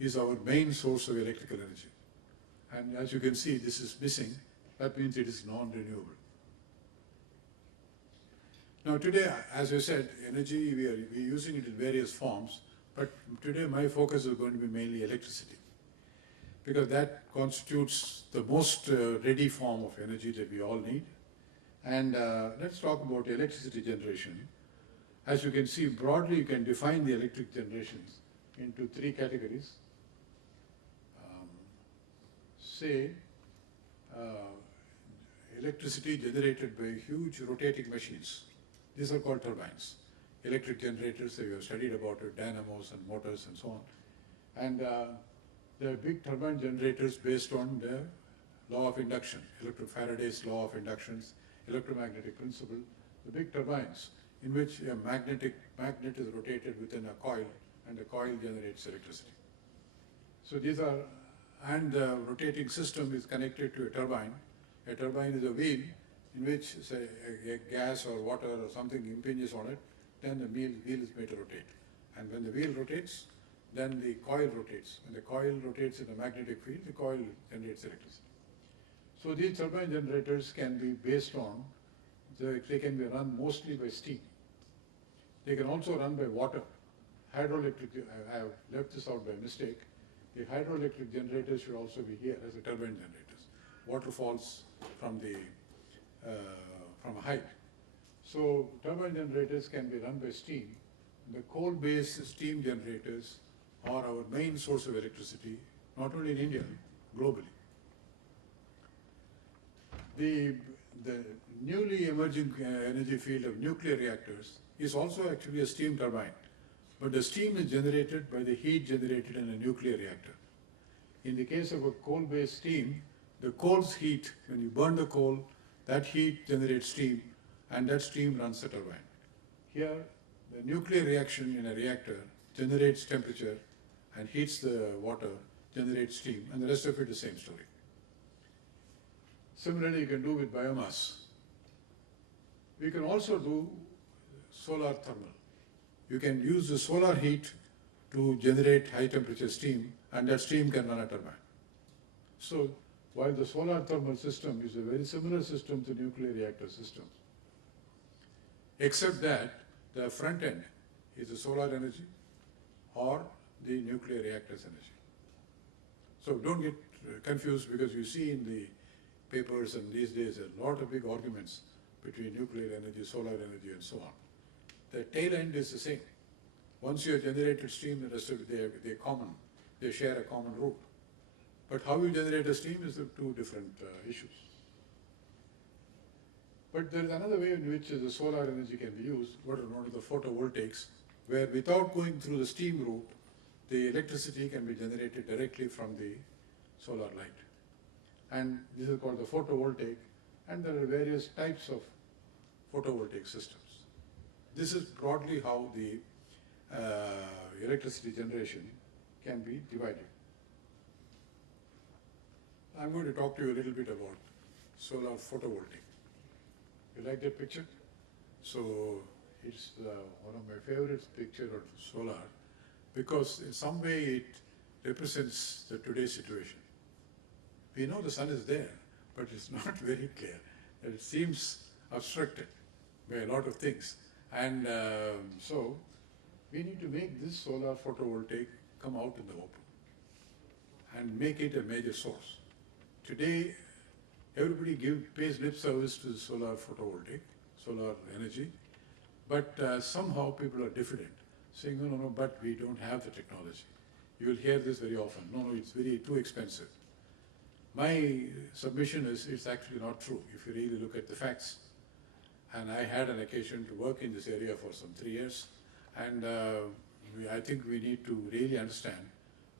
is our main source of electrical energy. And as you can see, this is missing. That means it is non-renewable. Now today, as I said, energy, we're using it in various forms, but today my focus is going to be mainly electricity, because that constitutes the most ready form of energy that we all need. And let's talk about electricity generation. As you can see, broadly you can define the electric generations into three categories. Electricity generated by huge rotating machines. These are called turbines. Electric generators that you have studied about, dynamos and motors and so on. And they are big turbine generators based on the law of induction, Faraday's law of inductions, electromagnetic principle. The big turbines in which a magnet is rotated within a coil, and the coil generates electricity. So these are, and the rotating system is connected to a turbine. A turbine is a wheel in which, say, a gas or water or something impinges on it, then the wheel is made to rotate. And when the wheel rotates, then the coil rotates. When the coil rotates in a magnetic field, the coil generates electricity. So these turbine generators can be based on, they can be run mostly by steam. They can also run by water. Hydroelectric, I have left this out by mistake. The hydroelectric generators should also be here as the turbine generators. Water falls from a height. So turbine generators can be run by steam. The coal-based steam generators are our main source of electricity, not only in India, globally. The newly emerging energy field of nuclear reactors is also actually a steam turbine, but the steam is generated by the heat generated in a nuclear reactor. In the case of a coal-based steam, the coal's heat, when you burn the coal, that heat generates steam, and that steam runs the turbine. Here, the nuclear reaction in a reactor generates temperature and heats the water, generates steam, and the rest of it is the same story. Similarly, you can do with biomass. We can also do solar thermal. You can use the solar heat to generate high temperature steam, and that steam can run a turbine. So, while the solar thermal system is a very similar system to nuclear reactor systems, except that the front end is the solar energy or the nuclear reactor's energy. So don't get confused, because you see in the papers and these days a lot of big arguments between nuclear energy, solar energy, and so on. The tail end is the same. Once you have generated steam, the rest of it, they share a common root. But how you generate a steam is the two different issues. But there is another way in which the solar energy can be used, what are known as the photovoltaics, where without going through the steam route, the electricity can be generated directly from the solar light. And this is called the photovoltaic, and there are various types of photovoltaic systems. This is broadly how the electricity generation can be divided. I'm going to talk to you a little bit about solar photovoltaic. You like that picture? So it's one of my favorite pictures of solar because in some way it represents the today's situation. We know the sun is there, but it's not very clear. It seems obstructed by a lot of things. And so we need to make this solar photovoltaic come out in the open and make it a major source. Today, everybody pays lip service to the solar photovoltaic, solar energy, but somehow people are diffident, saying, no, but we don't have the technology. You will hear this very often. No, it's too expensive. My submission is it's actually not true if you really look at the facts. And I had an occasion to work in this area for some 3 years, and I think we need to really understand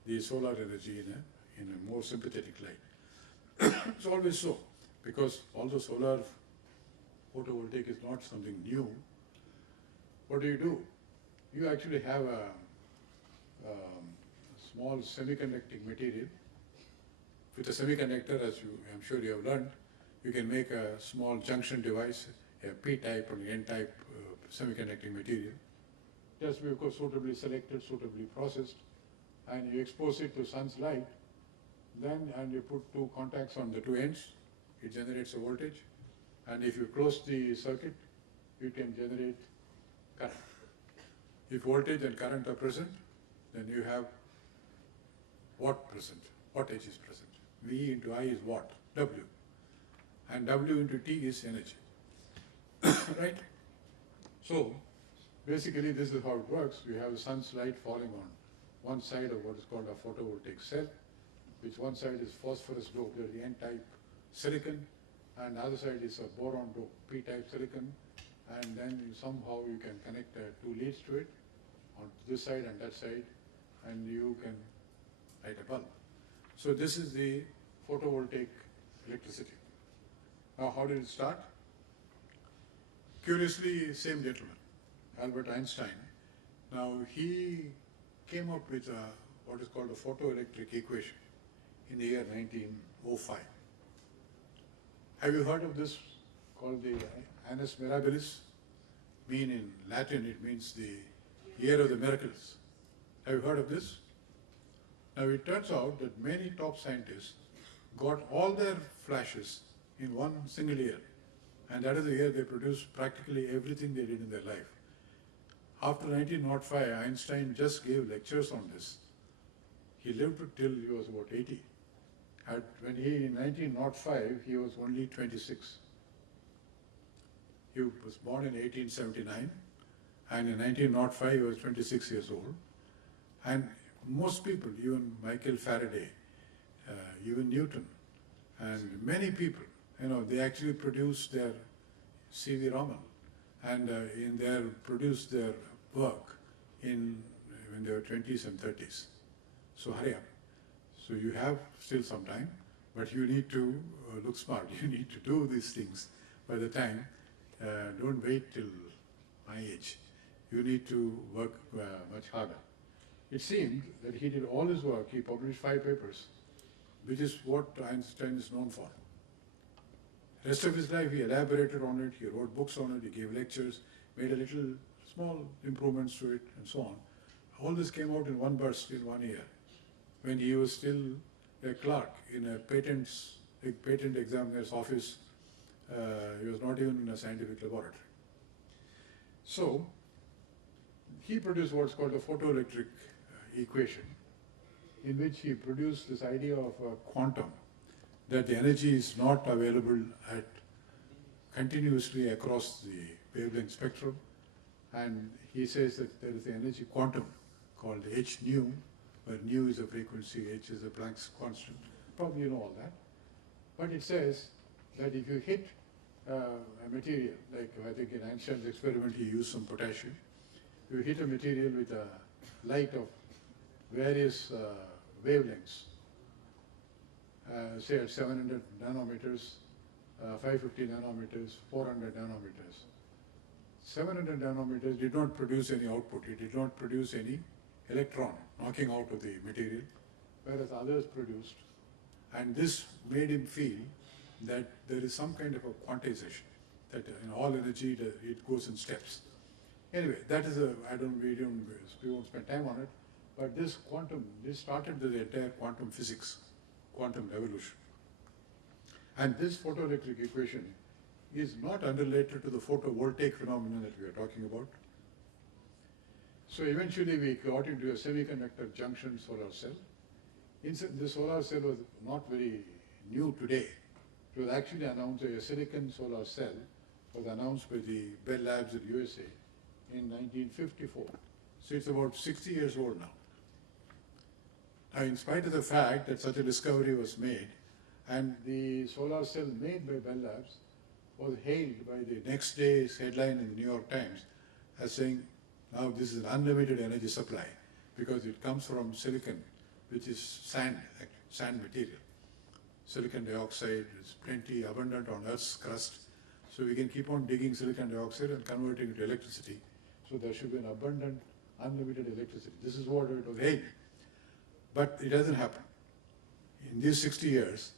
the solar energy in a more sympathetic light. It's always so, because although solar photovoltaic is not something new, what do? You actually have a small semiconducting material. With a semiconductor, as I'm sure you have learned, you can make a small junction device, a P-type or N-type semiconducting material. Just be, of course, suitably selected, suitably processed, and you expose it to sun's light, and you put 2 contacts on the 2 ends, it generates a voltage, and if you close the circuit, you can generate current. If voltage and current are present, then you have watt present, wattage is present. V into I is watt, W, and W into T is energy. Right? So, basically this is how it works. We have the sun's light falling on one side of what is called a photovoltaic cell, which one side is phosphorus dope, the N-type silicon, and the other side is a boron dope, P-type silicon, and then somehow you can connect 2 leads to it on this side and that side, and you can light a bulb. So this is the photovoltaic electricity. Now how did it start? Curiously, same gentleman, Albert Einstein. Now he came up with what is called a photoelectric equation in the year 1905. Have you heard of this called the Annus Mirabilis? In Latin it means the year of the miracles. Have you heard of this? Now it turns out that many top scientists got all their flashes in one single year, and that is the year they produced practically everything they did in their life. After 1905, Einstein just gave lectures on this. He lived till he was about 80. When in 1905, he was only 26. He was born in 1879, and in 1905 he was 26 years old. And most people, even Michael Faraday, even Newton, and many people, they actually produced their C.V. Raman, and produced their work when they were 20s and 30s. So hurry up. So you have still some time, but you need to look smart. You need to do these things by the time. Don't wait till my age. You need to work much harder. It seemed that he did all his work. He published 5 papers, which is what Einstein is known for. The rest of his life he elaborated on it, he wrote books on it, he gave lectures, made a little small improvements to it, and so on. All this came out in one burst in 1 year, when he was still a clerk in a patent examiner's office. He was not even in a scientific laboratory. So, he produced what's called a photoelectric equation, in which he produced this idea of a quantum, that the energy is not available continuously across the wavelength spectrum, and he says that there is an energy quantum called h nu, where nu is a frequency, h is a Planck's constant. Probably you know all that. But it says that if you hit a material, like I think in Einstein's experiment he used some potassium, you hit a material with a light of various wavelengths, say at 700 nanometers, 550 nanometers, 400 nanometers. 700 nanometers did not produce any output, it did not produce any electron knocking out of the material, whereas others produced. And this made him feel that there is some kind of a quantization, that in all energy it goes in steps. Anyway, that is we won't spend time on it, but this started the entire quantum physics, quantum revolution. And this photoelectric equation is not unrelated to the photovoltaic phenomenon that we are talking about. So eventually we got into a semiconductor junction solar cell. The solar cell was not very new today. It was actually announced, a silicon solar cell was announced by the Bell Labs in USA in 1954. So it's about 60 years old now. Now, in spite of the fact that such a discovery was made, and the solar cell made by Bell Labs was hailed by the next day's headline in the New York Times as saying, now this is an unlimited energy supply because it comes from silicon, which is sand material. Silicon dioxide is plenty abundant on Earth's crust, so we can keep on digging silicon dioxide and converting it to electricity. So there should be an abundant, unlimited electricity. This is what it was hailed. But it hasn't happened. In these 60 years,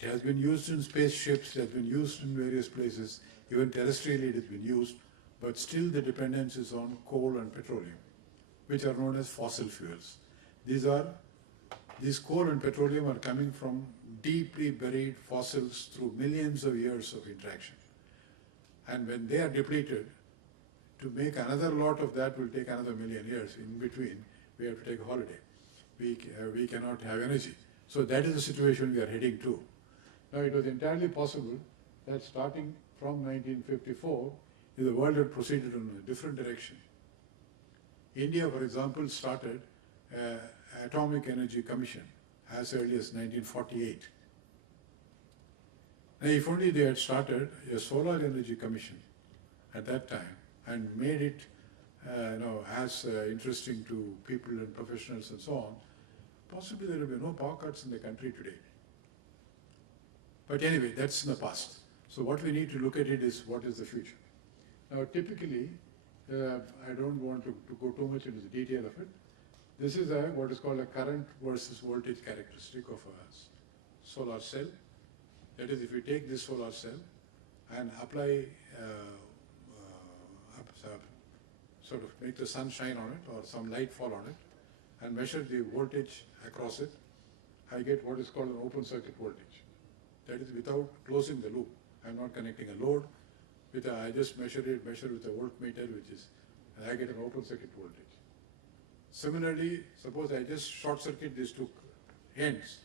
it has been used in spaceships, it has been used in various places, even terrestrially it has been used, but still the dependence is on coal and petroleum, which are known as fossil fuels. These coal and petroleum are coming from deeply buried fossils through millions of years of interaction. And when they are depleted, to make another lot of that will take another million years. In between, we have to take a holiday. We cannot have energy. So that is the situation we are heading to. Now, it was entirely possible that starting from 1954, the world had proceeded in a different direction. India, for example, started an Atomic Energy Commission as early as 1948. Now, if only they had started a Solar Energy Commission at that time and made it as interesting to people and professionals and so on, possibly there will be no power cuts in the country today. But anyway, that's in the past. So what we need to look at it is what is the future. Now typically, I don't want to go too much into the detail of it. This is what is called a current versus voltage characteristic of a solar cell. That is, if we take this solar cell and apply, sort of make the sun shine on it or some light fall on it and measure the voltage across it, I get what is called an open circuit voltage. That is without closing the loop. I'm not connecting a load. I just measure with a voltmeter, and I get an open circuit voltage. Similarly, suppose I just short circuit these two ends,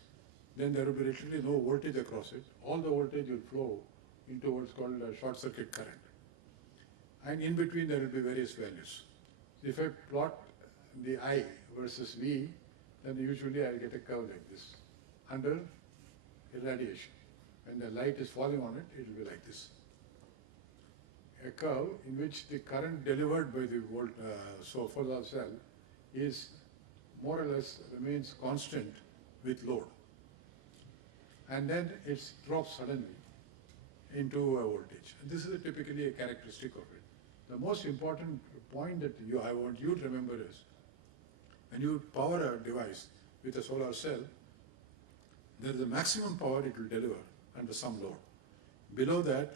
then there will be literally no voltage across it. All the voltage will flow into what's called a short circuit current. And in between there will be various values. If I plot the I versus V, then usually I'll get a curve like this under irradiation. When the light is falling on it, it will be like this. A curve in which the current delivered by the solar cell is more or less remains constant with load. And then it drops suddenly into a voltage. And this is typically a characteristic of it. The most important point that I want you to remember is, when you power a device with a solar cell, there is a maximum power it will deliver under some load. Below that,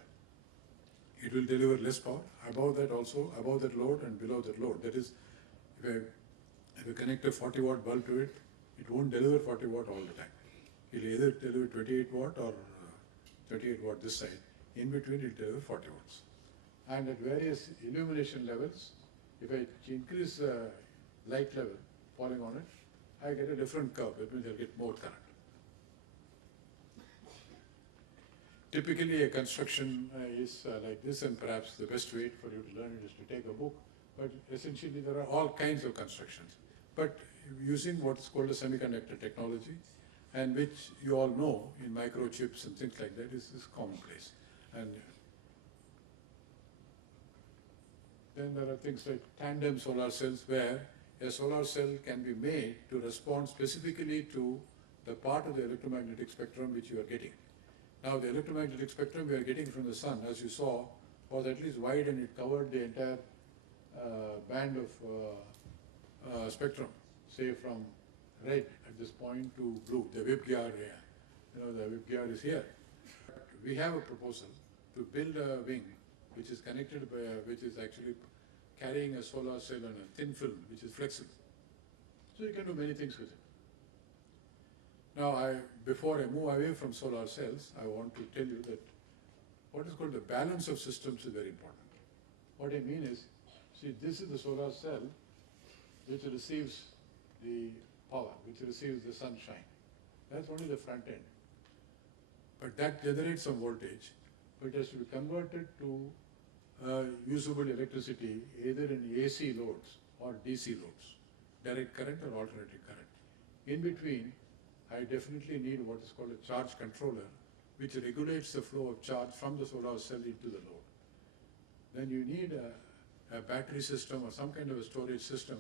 it will deliver less power. Above that also, above that load and below that load. That is, if you connect a 40 watt bulb to it, it won't deliver 40 watt all the time. It will either deliver 28 watt or 38 watt this side. In between, it will deliver 40 watts. And at various illumination levels, if I increase the light level falling on it, I get a different curve. That means I'll get more current. Typically, a construction is like this, and perhaps the best way for you to learn it is to take a book. But essentially, there are all kinds of constructions. But using what is called a semiconductor technology, and which you all know in microchips and things like that, is commonplace. And then there are things like tandem solar cells, where a solar cell can be made to respond specifically to the part of the electromagnetic spectrum which you are getting. Now, the electromagnetic spectrum we are getting from the sun, as you saw, was at least wide, and it covered the entire band of spectrum, say from red at this point to blue. The Vibgyor, the Vibgyor is here. We have a proposal to build a wing which is connected by, which is actually carrying a solar cell on a thin film which is flexible. So you can do many things with it. Now, before I move away from solar cells, I want to tell you that what is called the balance of systems is very important. What I mean is, see, this is the solar cell which receives the power, which receives the sunshine. That's only the front end. But that generates some voltage, but it has to be converted to usable electricity either in AC loads or DC loads, direct current or alternating current. In between, I definitely need what is called a charge controller, which regulates the flow of charge from the solar cell into the load. Then you need a battery system or some kind of a storage system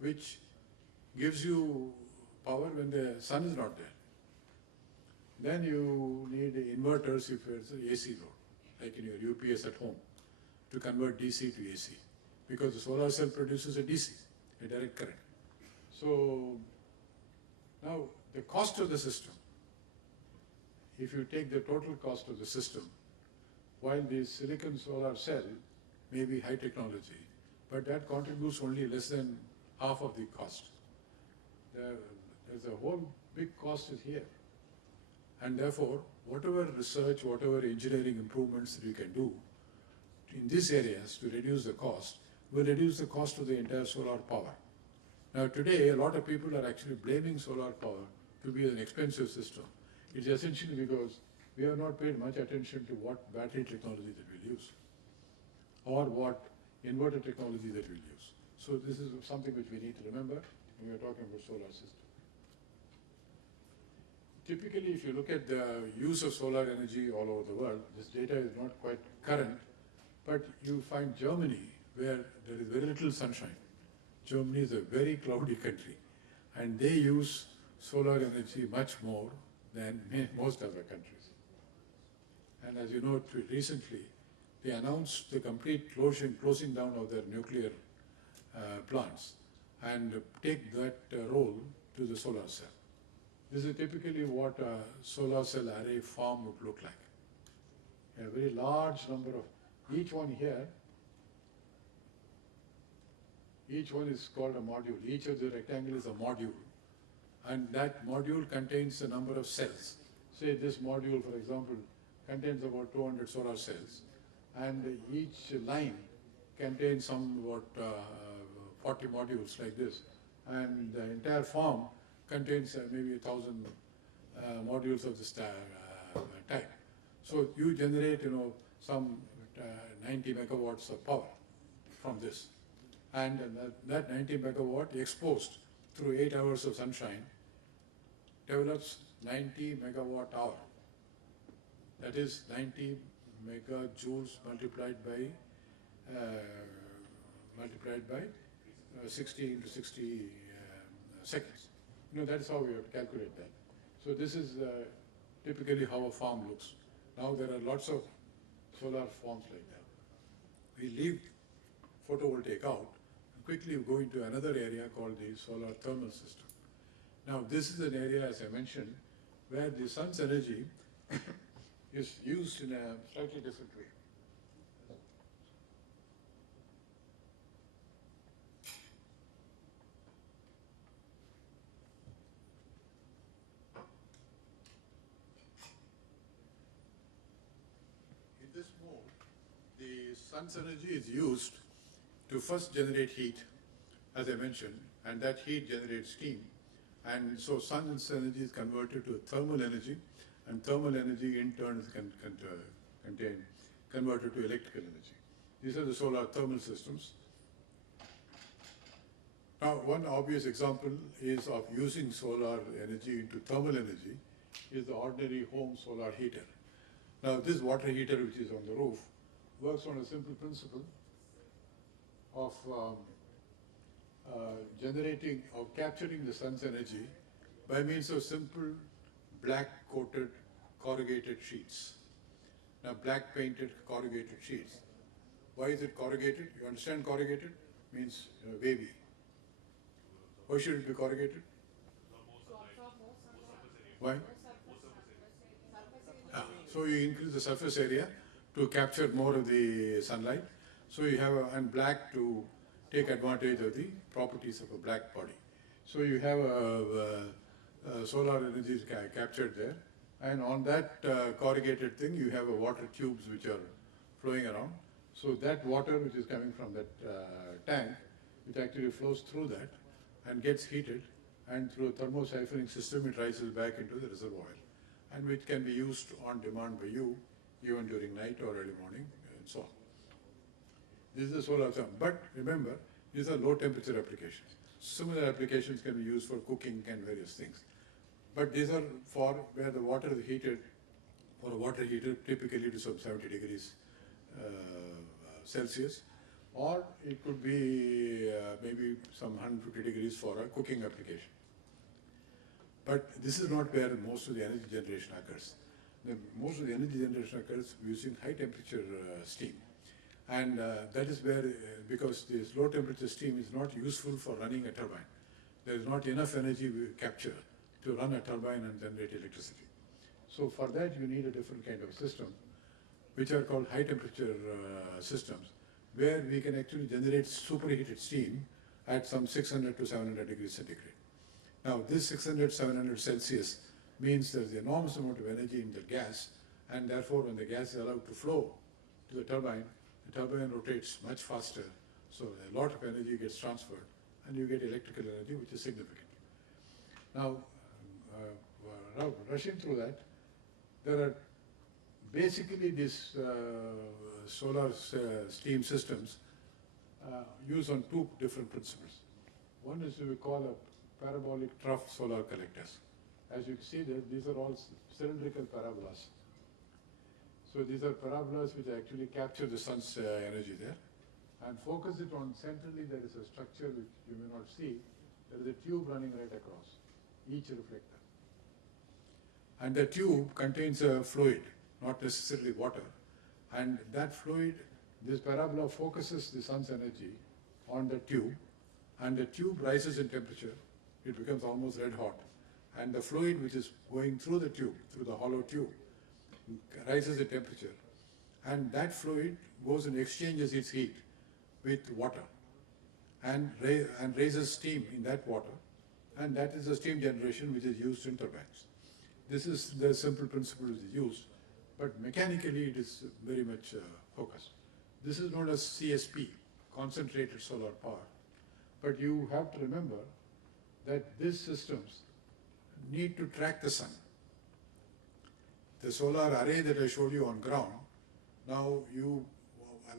which gives you power when the sun is not there. Then you need inverters if it's an AC load, like in your UPS at home, to convert DC to AC, because the solar cell produces a DC, a direct current. So now the cost of the system, if you take the total cost of the system, while the silicon solar cell may be high technology, but that contributes only less than half of the cost. There's a whole big cost is here. And therefore, whatever research, whatever engineering improvements that you can do in these areas to reduce the cost, will reduce the cost of the entire solar power. Now today, a lot of people are actually blaming solar power to be an expensive system. It's essentially because we have not paid much attention to what battery technology that we'll use, or what inverter technology that we'll use. So this is something which we need to remember when we are talking about solar system. Typically, if you look at the use of solar energy all over the world, this data is not quite current, but you find Germany, where there is very little sunshine. Germany is a very cloudy country, and they use solar energy much more than most other countries. And as you know, recently, they announced the complete closing down of their nuclear plants and take that role to the solar cell. This is typically what a solar cell array farm would look like. A very large number of, each one here, each one is called a module. Each of the rectangle is a module. And that module contains a number of cells. Say this module, for example, contains about 200 solar cells. And each line contains somewhat 40 modules like this. And the entire farm contains maybe 1,000 modules of this type. So you generate, some 90 megawatts of power from this. And that 90 megawatt exposed through 8 hours of sunshine develops 90 megawatt hour. That is 90 megajoules multiplied by 60 into 60 seconds. That's how we have to calculate that. So this is typically how a farm looks. Now there are lots of solar farms like that. We leave photovoltaic out and quickly go into another area called the solar thermal system. Now this is an area, as I mentioned, where the sun's energy is used in a slightly different way. In this mode, the sun's energy is used to first generate heat, as I mentioned, and that heat generates steam. And so sun's energy is converted to thermal energy, and thermal energy in turn is converted to electrical energy. These are the solar thermal systems. Now, one obvious example is of using solar energy into thermal energy is the ordinary home solar heater. Now, this water heater, which is on the roof, works on a simple principle of generating or capturing the sun's energy by means of simple black coated corrugated sheets. Now, black painted corrugated sheets. Why is it corrugated? You understand corrugated? Means wavy. Why should it be corrugated? Why? So you increase the surface area to capture more of the sunlight, So you have and black to take advantage of the properties of a black body. So you have solar energy is captured there, and on that corrugated thing you have water tubes which are flowing around. So that water which is coming from that tank, which actually flows through that and gets heated, and through a thermosiphoning system it rises back into the reservoir, and which can be used on demand by you, even during night or early morning and so on. This is the solar therm. But remember, these are low temperature applications. Similar applications can be used for cooking and various things. But these are for where the water is heated, for a water heater typically to some 70 degrees Celsius, or it could be maybe some 150 degrees for a cooking application. But this is not where most of the energy generation occurs. Most of the energy generation occurs using high temperature steam. And that is where, because this low temperature steam is not useful for running a turbine. There is not enough energy capture to run a turbine and generate electricity. So for that you need a different kind of system, which are called high temperature systems, where we can actually generate superheated steam at some 600 to 700 degrees centigrade. Now this 600, 700 Celsius means there is an enormous amount of energy in the gas, and therefore when the gas is allowed to flow to the turbine rotates much faster, so a lot of energy gets transferred, and you get electrical energy, which is significant. Now, rushing through that, there are basically these solar steam systems used on two different principles. One is we call a parabolic trough solar collectors. As you can see there, these are all cylindrical parabolas. So these are parabolas which actually capture the sun's energy there and focus it on centrally. There is a structure which you may not see. There is a tube running right across each reflector. And the tube contains a fluid, not necessarily water. And that fluid, this parabola focuses the sun's energy on the tube, and the tube rises in temperature. It becomes almost red hot. And the fluid which is going through the tube, through the hollow tube, rises in temperature, and that fluid goes and exchanges its heat with water and raises steam in that water, and that is the steam generation which is used in turbines. This is the simple principle which is used, but mechanically it is very much focused. This is known as CSP, concentrated solar power. But you have to remember that these systems need to track the sun. The solar array that I showed you on ground, now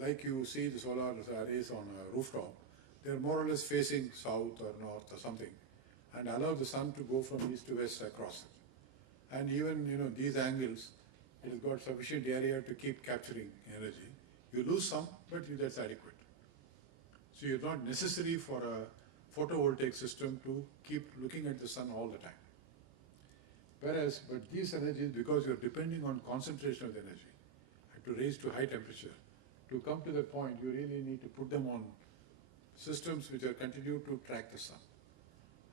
like you see the solar arrays on a rooftop, they are more or less facing south or north or something, and allow the sun to go from east to west across it. And even these angles, it has got sufficient area to keep capturing energy. You lose some, but that's adequate. So it's not necessary for a photovoltaic system to keep looking at the sun all the time. But these energies, because you're depending on concentration of the energy, to raise to high temperature, to come to that point, you really need to put them on systems which are continue to track the sun.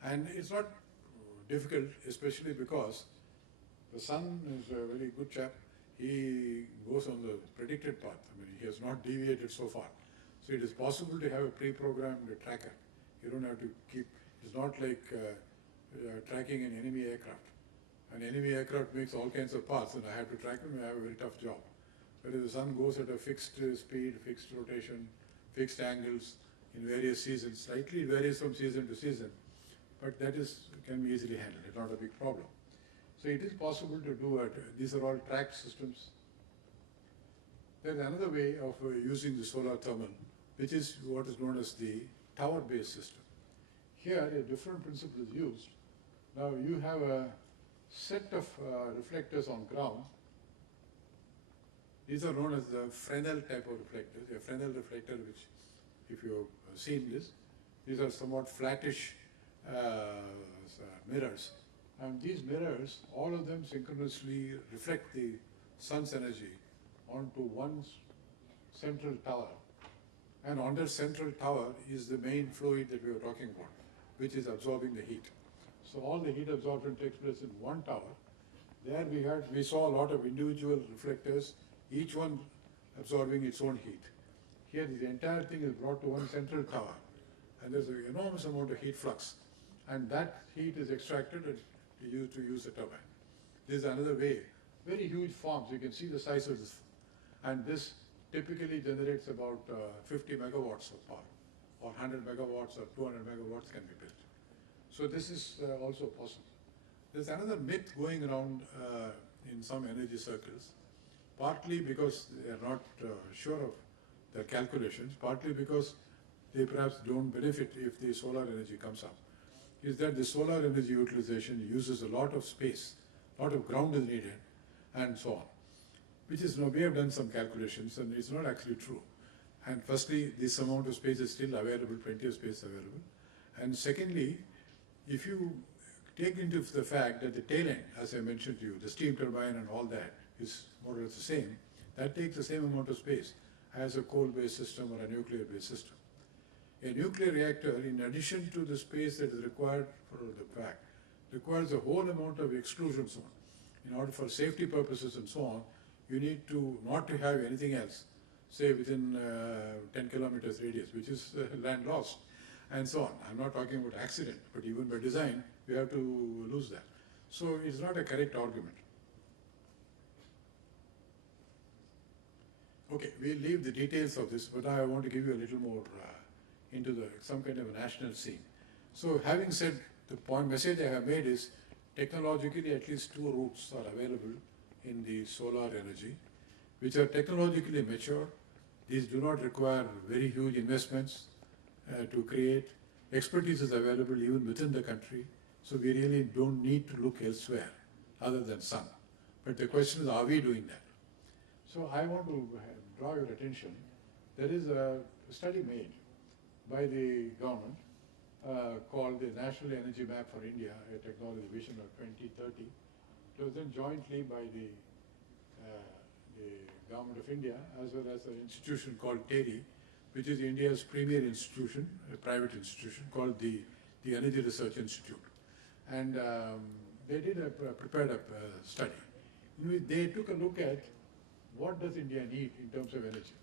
And it's not difficult, especially because the sun is a very good chap. He goes on the predicted path. I mean, he has not deviated so far. So it is possible to have a pre-programmed tracker. You don't have to keep, it's not like tracking an enemy aircraft. An enemy aircraft makes all kinds of paths, and I have to track them. I have a very tough job. But if the sun goes at a fixed speed, fixed rotation, fixed angles in various seasons, slightly it varies from season to season, but that can be easily handled. It's not a big problem. So it is possible to do it. These are all tracked systems. There's another way of using the solar thermal, which is what is known as the tower-based system. Here, a different principle is used. Now you have a set of reflectors on ground. These are known as the Fresnel type of reflectors. A Fresnel reflector, which, if you've seen this, these are somewhat flattish mirrors. And these mirrors, all of them synchronously reflect the sun's energy onto one central tower. And on that central tower is the main fluid that we were talking about, which is absorbing the heat. So all the heat absorption takes place in one tower. There we saw a lot of individual reflectors, each one absorbing its own heat. here the entire thing is brought to one central tower, and there's an enormous amount of heat flux, and that heat is extracted and used to use the turbine. This is another way, very huge farms, you can see the size of this, and this typically generates about 50 megawatts of power, or 100 megawatts or 200 megawatts can be built. So this is also possible. There's another myth going around in some energy circles, partly because they are not sure of their calculations, partly because they perhaps don't benefit if the solar energy comes up, is that the solar energy utilization uses a lot of space, a lot of ground is needed, and so on. Which is, we have done some calculations and it's not actually true. And firstly, this amount of space is still available, plenty of space available. And secondly, if you take into the fact that the tail end, as I mentioned to you, the steam turbine and all that is more or less the same, that takes the same amount of space as a coal-based system or a nuclear-based system. A nuclear reactor, in addition to the space that is required for the pack, requires a whole amount of exclusion zone. In order for safety purposes and so on, you need to not to have anything else, say within 10 kilometers radius, which is land lost, and so on. I'm not talking about accident, but even by design, we have to lose that. So it's not a correct argument. Okay, we'll leave the details of this, but I want to give you a little more into some kind of a national scene. So having said, the message I have made is, technologically at least two routes are available in the solar energy, which are technologically mature. These do not require very huge investments to create. Expertise is available even within the country, so we really don't need to look elsewhere other than sun. But the question is, are we doing that? So I want to draw your attention. There is a study made by the government called the National Energy Map for India, a technology vision of 2030. It was then jointly by the Government of India as well as an institution called TERI, which is India's premier institution, a private institution called the Energy Research Institute. And they did prepared a study in which they took a look at what does India need in terms of energy.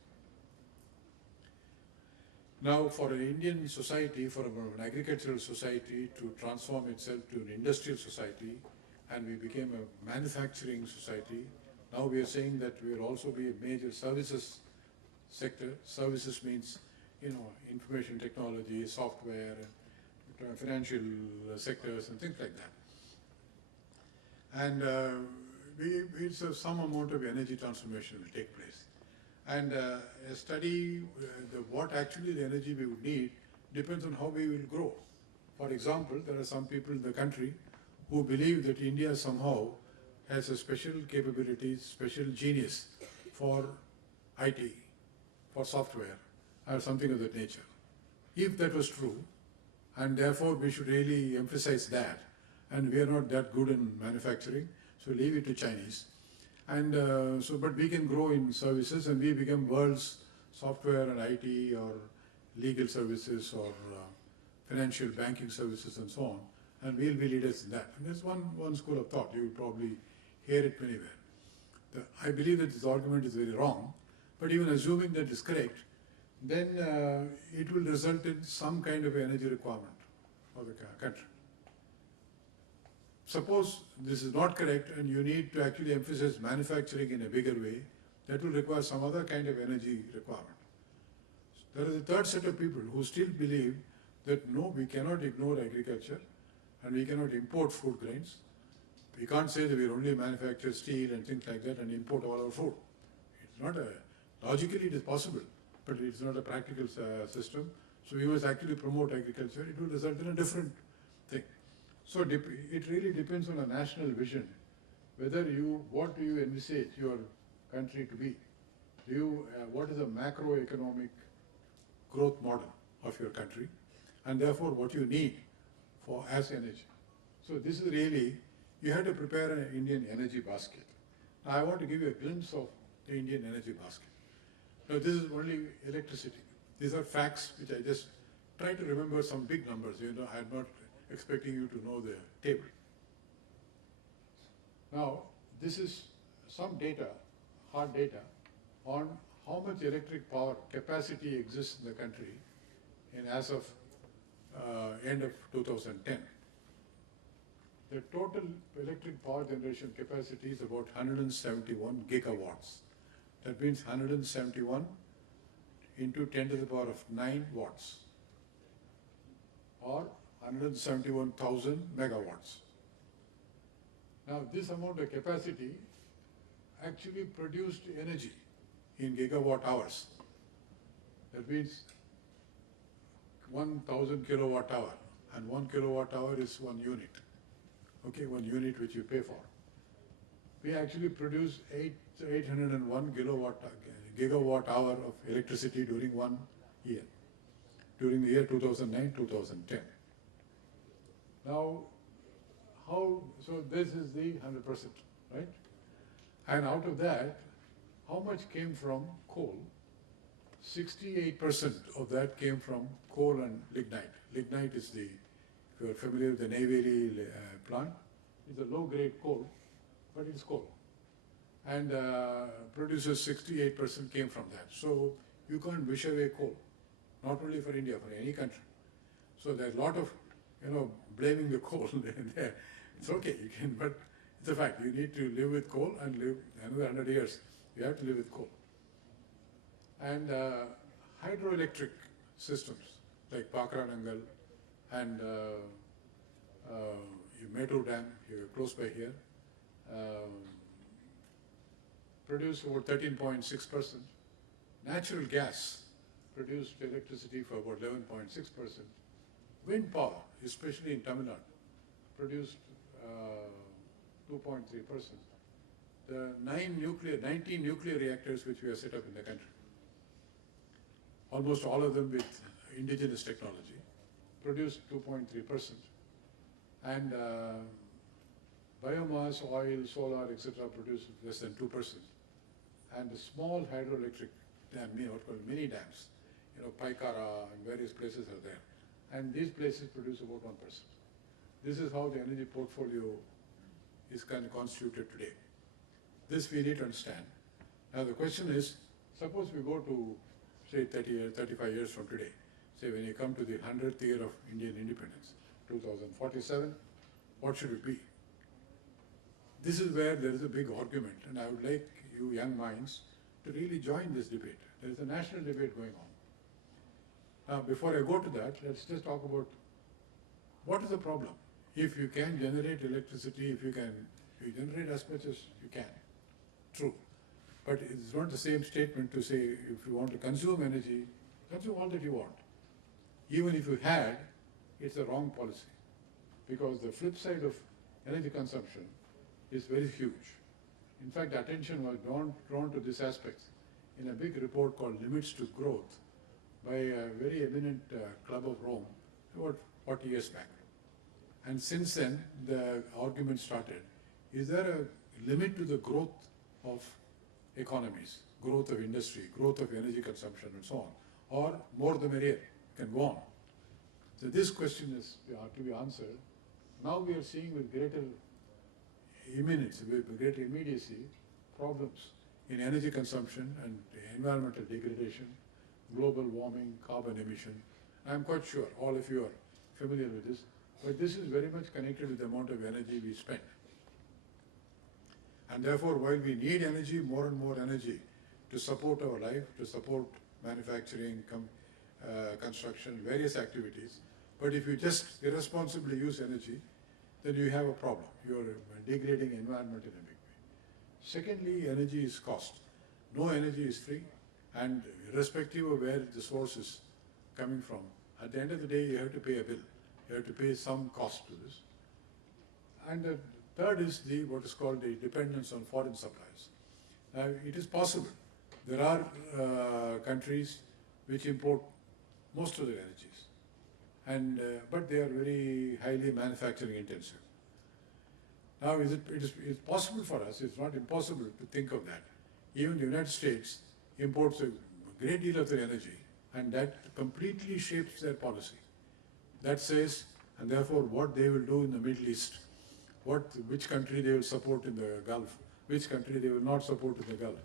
Now, for an Indian society, for an agricultural society to transform itself to an industrial society, and we became a manufacturing society, now we are saying that we will also be a major services sector. Services means, information technology, software, financial sectors, and things like that. And some amount of energy transformation will take place. And a study, what actually the energy we would need depends on how we will grow. For example, there are some people in the country who believe that India somehow has a special capability, special genius for IT, for software, or something of that nature. If that was true, and therefore we should really emphasize that, and we are not that good in manufacturing, so leave it to Chinese. And but we can grow in services and we become world's software and IT or legal services or financial banking services and so on, and we'll be leaders in that. And there's one school of thought, you will probably hear it anywhere. I believe that this argument is very wrong, but even assuming that is correct, then it will result in some kind of energy requirement for the country. Suppose this is not correct and you need to actually emphasize manufacturing in a bigger way, that will require some other kind of energy requirement. There is a third set of people who still believe that no, we cannot ignore agriculture and we cannot import food grains. We can't say that we only manufacture steel and things like that and import all our food. It's not logically it is possible, but it's not a practical system. So we must actually promote agriculture. It will result in a different thing. So it really depends on a national vision, whether what do you envisage your country to be? What is the macroeconomic growth model of your country, and therefore what you need as energy. So this is really, you have to prepare an Indian energy basket. Now I want to give you a glimpse of the Indian energy basket. Now this is only electricity. These are facts which I just try to remember some big numbers. I'm not expecting you to know the table. Now, this is some data, hard data, on how much electric power capacity exists in the country as of end of 2010. The total electric power generation capacity is about 171 gigawatts. That means 171 into 10 to the power of 9 watts, or 171,000 megawatts. Now this amount of capacity actually produced energy in gigawatt hours. That means 1,000 kilowatt hour, and 1 kilowatt hour is 1 unit. Okay, 1 unit which you pay for. We actually produce 801 gigawatt hour of electricity during 1 year, during the year 2009-2010. Now, so this is the 100%, right? And out of that, how much came from coal? 68% of that came from coal and lignite. Lignite is the, if you are familiar with the Neyveli plant, it's a low-grade coal, but it's coal. And produces 68% came from that. So you can't wish away coal, not only for India, for any country. So there's a lot of, blaming the coal there. It's okay, you can, but it's a fact. You need to live with coal and live another 100 years. You have to live with coal. And hydroelectric systems like Pakranangal and Metro Dam, here, close by here, produce over 13.6%. Natural gas produced electricity for about 11.6%. Wind power, especially in Tamil Nadu, produced 2.3%. The 19 nuclear reactors which we have set up in the country, almost all of them with indigenous technology, produced 2.3%. And biomass, oil, solar, etc. produced less than 2%. And the small hydroelectric dam, what called mini dams, Paikara and various places are there. And these places produce about 1%. This is how the energy portfolio is kind of constituted today. This we need to understand. Now the question is, suppose we go to, say, 30 years, 35 years from today, say when you come to the 100th year of Indian independence, 2047, what should it be? This is where there is a big argument, and I would like you young minds to really join this debate. There is a national debate going on. Now, before I go to that, let's just talk about what is the problem. If you can generate electricity, if you generate as much as you can, true. But it's not the same statement to say if you want to consume energy, consume all that you want. Even if you had, it's a wrong policy. Because the flip side of energy consumption is very huge. In fact, attention was drawn to this aspect in a big report called Limits to Growth by a very eminent club of Rome about 40 years back. And since then, the argument started, is there a limit to the growth of economies, growth of industry, growth of energy consumption and so on, or more the merrier, can go on. So this question is to be answered. Now we are seeing with greater imminence, with greater immediacy, problems in energy consumption and environmental degradation, global warming, carbon emission. I'm quite sure all of you are familiar with this, but this is very much connected with the amount of energy we spend. And therefore, while we need energy, more and more energy to support our life, to support manufacturing, construction, various activities, but if you just irresponsibly use energy, then you have a problem. You are degrading environment in a big way. Secondly, energy is cost. No energy is free, and irrespective of where the source is coming from, at the end of the day, you have to pay a bill. You have to pay some cost to this. And the third is what is called the dependence on foreign supplies. Now, it is possible. There are countries which import most of their energies, and but they are very highly manufacturing intensive. Now, it's possible for us, it's not impossible to think of that. Even the United States imports a great deal of their energy, and that completely shapes their policy. That says, and therefore what they will do in the Middle East, which country they will support in the Gulf, which country they will not support in the Gulf,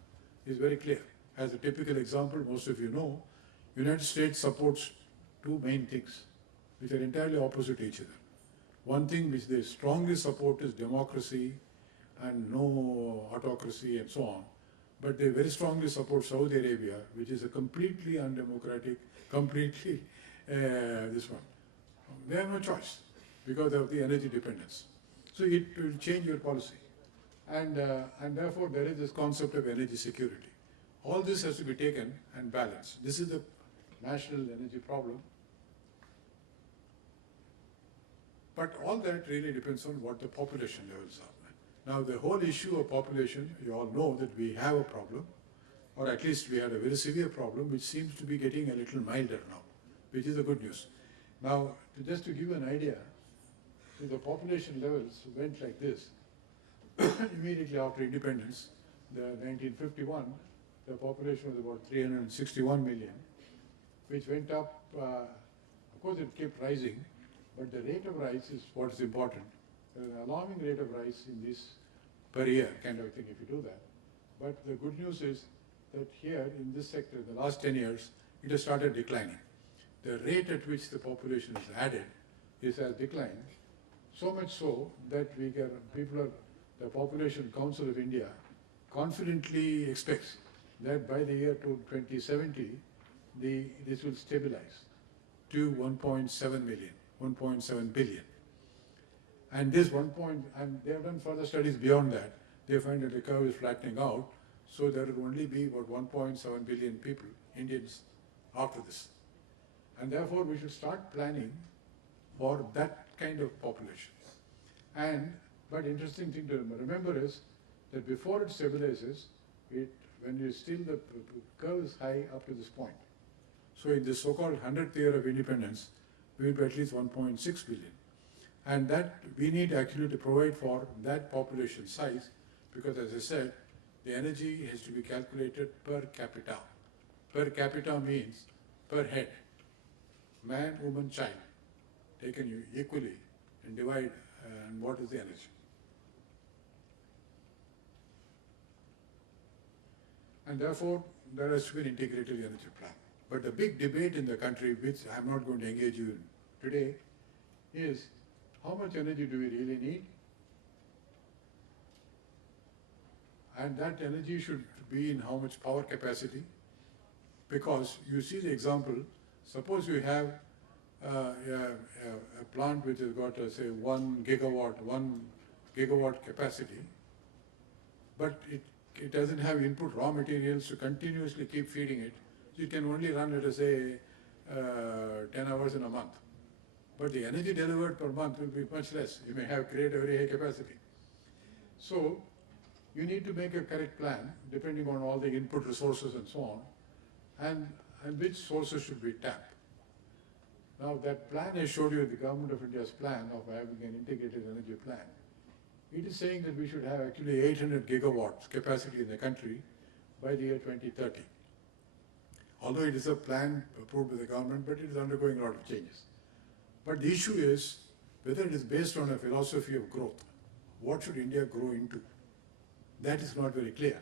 is very clear. as a typical example, most of you know, United States supports two main things which are entirely opposite each other. One thing which they strongly support is democracy and no autocracy and so on. But they very strongly support Saudi Arabia, which is a completely undemocratic, completely this one. They have no choice because of the energy dependence. So it will change your policy. And therefore there is this concept of energy security. All this has to be taken and balanced. This is the national energy problem. But all that really depends on what the population levels are. Now the whole issue of population, you all know that we have a problem, or at least we had a very severe problem, which seems to be getting a little milder now, which is the good news. Now, just to give you an idea, the population levels went like this. Immediately after independence, the 1951, the population was about 361 million, which went up, of course it kept rising, but the rate of rise is what is important. There is an alarming rate of rise in this per year kind of thing if you do that. But the good news is that here in this sector, the last 10 years, it has started declining. The rate at which the population is added has declined, so much so that the Population Council of India confidently expects that by the year 2070, this will stabilize to 1.7 million, 1.7 billion. And this and they have done further studies beyond that. They find that the curve is flattening out, so there will only be about 1.7 billion people, Indians, after this. And therefore we should start planning for that kind of population. But interesting thing to remember is that before it stabilizes, when the curve is high up to this point. So in this so-called 100th year of independence, we will be at least 1.6 billion. And that we need actually to provide for that population size, because as I said, the energy has to be calculated per capita. Per capita means per head. Man, woman, child, taken equally and divide, and what is the energy? And therefore, there has to be an integrated energy plan. But the big debate in the country, which I'm not going to engage you in today, is how much energy do we really need? And that energy should be in how much power capacity? Because you see the example, suppose you have a plant which has got, say, 1 gigawatt capacity, but it doesn't have input raw materials to continuously keep feeding it. So you can only run, let us say, 10 hours in a month. But the energy delivered per month will be much less. You may have created a very high capacity. So you need to make a correct plan depending on all the input resources and so on, and which sources should be tapped. Now that plan I showed you, the Government of India's plan of having an integrated energy plan. It is saying that we should have actually 800 gigawatts capacity in the country by the year 2030. Although it is a plan approved by the government, but it is undergoing a lot of changes. But the issue is whether it is based on a philosophy of growth. What should India grow into? That is not very clear.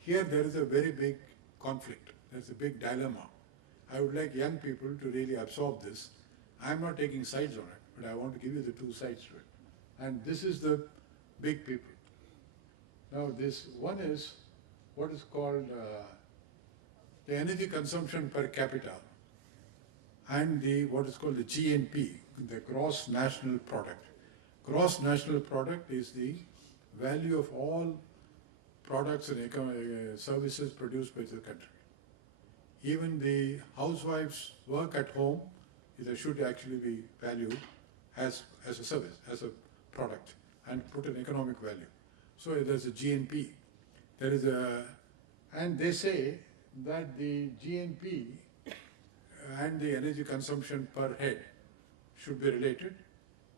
Here there is a very big conflict. There is a big dilemma. I would like young people to really absorb this. I am not taking sides on it, but I want to give you the two sides to it. And this is the big people. Now this one is what is called the energy consumption per capita and what is called the GNP, the gross national product. Gross national product is the value of all products and services produced by the country. Even the housewives' work at home should actually be valued as a service, as a product, and put an economic value. So there's a GNP. And they say that the GNP and the energy consumption per head should be related.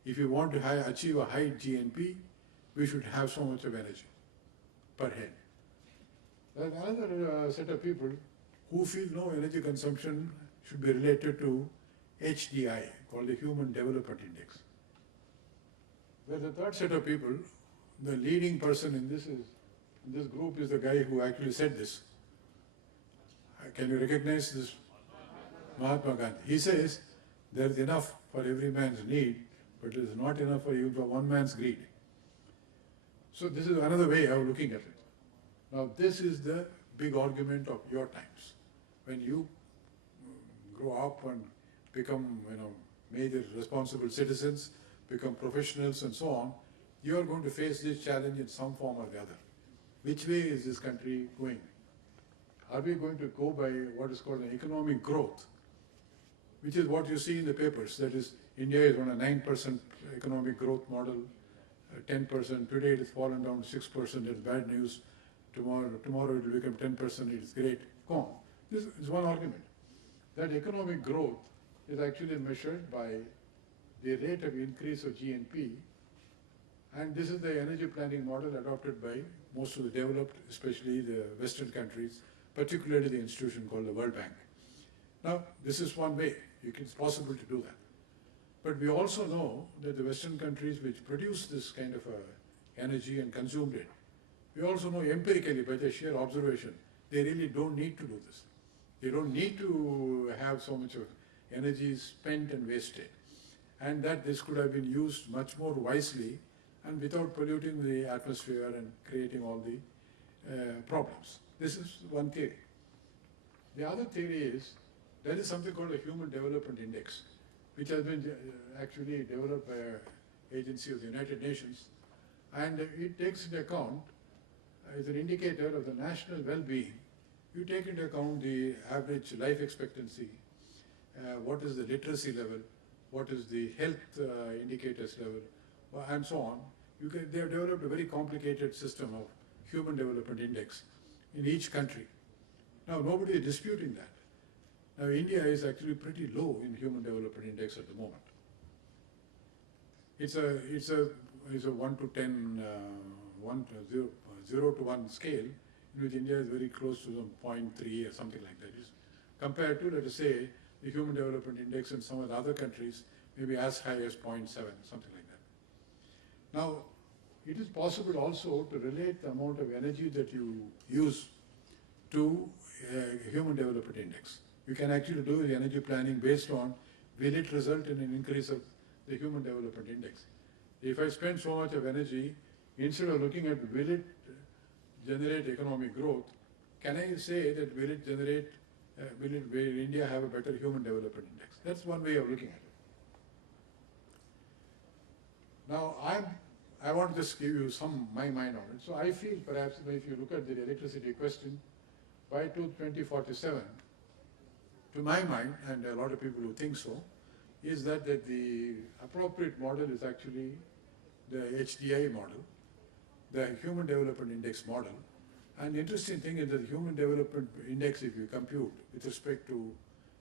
If you want to achieve a high GNP, we should have so much of energy per head. There's another set of people who feel no, energy consumption should be related to HDI, called the Human Development Index. There's a third set of people. The leading person in this group is the guy who actually said this. Can you recognize this? Mahatma Gandhi. He says there is enough for every man's need, but it is not enough for even for one man's greed. So this is another way of looking at it. Now this is the big argument of your times. When you grow up and become, major responsible citizens, become professionals and so on, you are going to face this challenge in some form or the other. Which way is this country going? Are we going to go by what is called an economic growth, which is what you see in the papers? That is, India is on a 9% economic growth model, 10%. Today it has fallen down to 6%. It's bad news. Tomorrow it will become 10%. It's great. Go on. This is one argument. That economic growth is actually measured by the rate of increase of GNP, and this is the energy planning model adopted by most of the developed, especially the Western countries, particularly the institution called the World Bank. Now, this is one way. It's possible to do that. But we also know that the Western countries which produce this kind of energy and consumed it, we also know empirically by the sheer observation, they really don't need to do this. They don't need to have so much of energy spent and wasted. And that this could have been used much more wisely and without polluting the atmosphere and creating all the problems. This is one theory. The other theory is there is something called a Human Development Index, which has been actually developed by an agency of the United Nations, and it takes into account, as an indicator of the national well-being, you take into account the average life expectancy, what is the literacy level, what is the health indicators level, and so on. They have developed a very complicated system of Human Development Index in each country. Now, nobody is disputing that. Now, India is actually pretty low in Human Development Index at the moment. It's a 1 to 10, 0 to 1 scale, in which India is very close to some 0.3 or something like that. Compared to, let us say, the Human Development Index in some of the other countries, maybe as high as 0.7, something like that. Now, it is possible also to relate the amount of energy that you use to Human Development Index. You can actually do the energy planning based on, will it result in an increase of the Human Development Index? If I spend so much of energy, instead of looking at will it generate economic growth, can I say that will India have a better Human Development Index? That's one way of looking at it. Now, I want to just give you my mind on it. So I feel perhaps if you look at the electricity question, by 2047, to my mind, and a lot of people who think so, is that the appropriate model is actually the HDI model, the Human Development Index model. And the interesting thing is that the Human Development Index, if you compute with respect to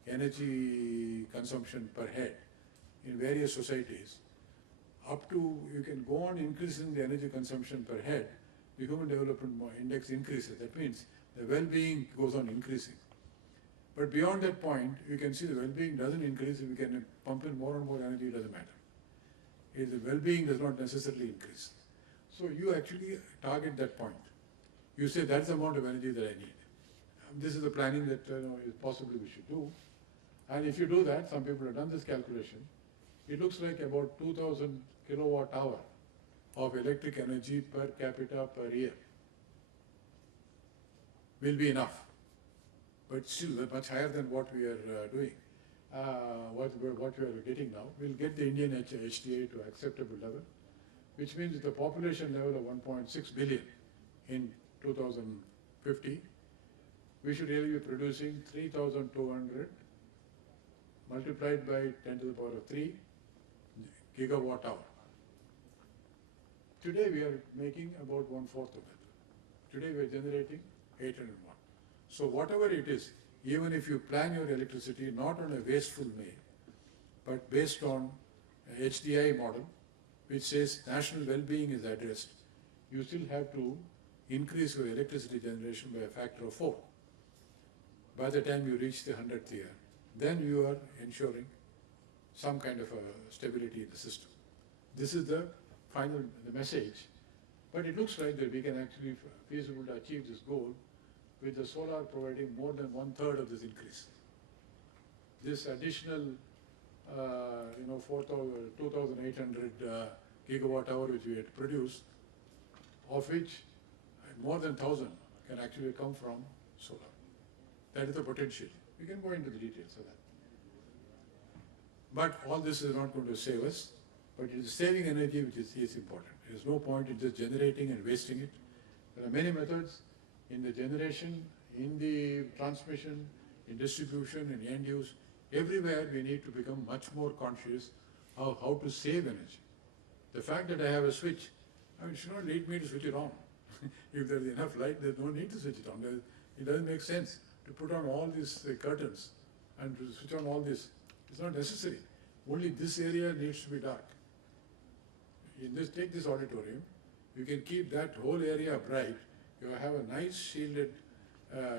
energy consumption per head in various societies, up to, you can go on increasing the energy consumption per head, the Human Development Index increases. That means the well-being goes on increasing. But beyond that point, you can see the well-being doesn't increase. If we can pump in more and more energy, it doesn't matter. The well-being does not necessarily increase. So you actually target that point. You say that's the amount of energy that I need. This is the planning that is possibly we should do. And if you do that, some people have done this calculation, it looks like about 2,000 kilowatt hour of electric energy per capita per year will be enough. But still much higher than what we are doing, what we are getting now. We'll get the Indian HDA to acceptable level, which means the population level of 1.6 billion in 2050, we should really be producing 3,200 multiplied by 10 to the power of 3 gigawatt hour. Today we are making about 1/4 of that. Today we are generating 801. So whatever it is, even if you plan your electricity not on a wasteful way, but based on HDI model, which says national well-being is addressed, you still have to increase your electricity generation by a factor of 4 by the time you reach the 100th year. Then you are ensuring some kind of a stability in the system. This is the message. But it looks like that we can actually feasible to achieve this goal with the solar providing more than 1/3 of this increase. This additional, 2,800 gigawatt hour which we had produced, of which more than 1,000 can actually come from solar. That is the potential. We can go into the details of that. But all this is not going to save us, but it is saving energy which is important. There is no point in just generating and wasting it. There are many methods in the generation, in the transmission, in distribution, in end use. Everywhere we need to become much more conscious of how to save energy. The fact that I have a switch, it should not lead me to switch it on. If there is enough light, there is no need to switch it on. It doesn't make sense to put on all these curtains and to switch on all this. It's not necessary. Only this area needs to be dark. Take this auditorium, you can keep that whole area bright. You have a nice shielded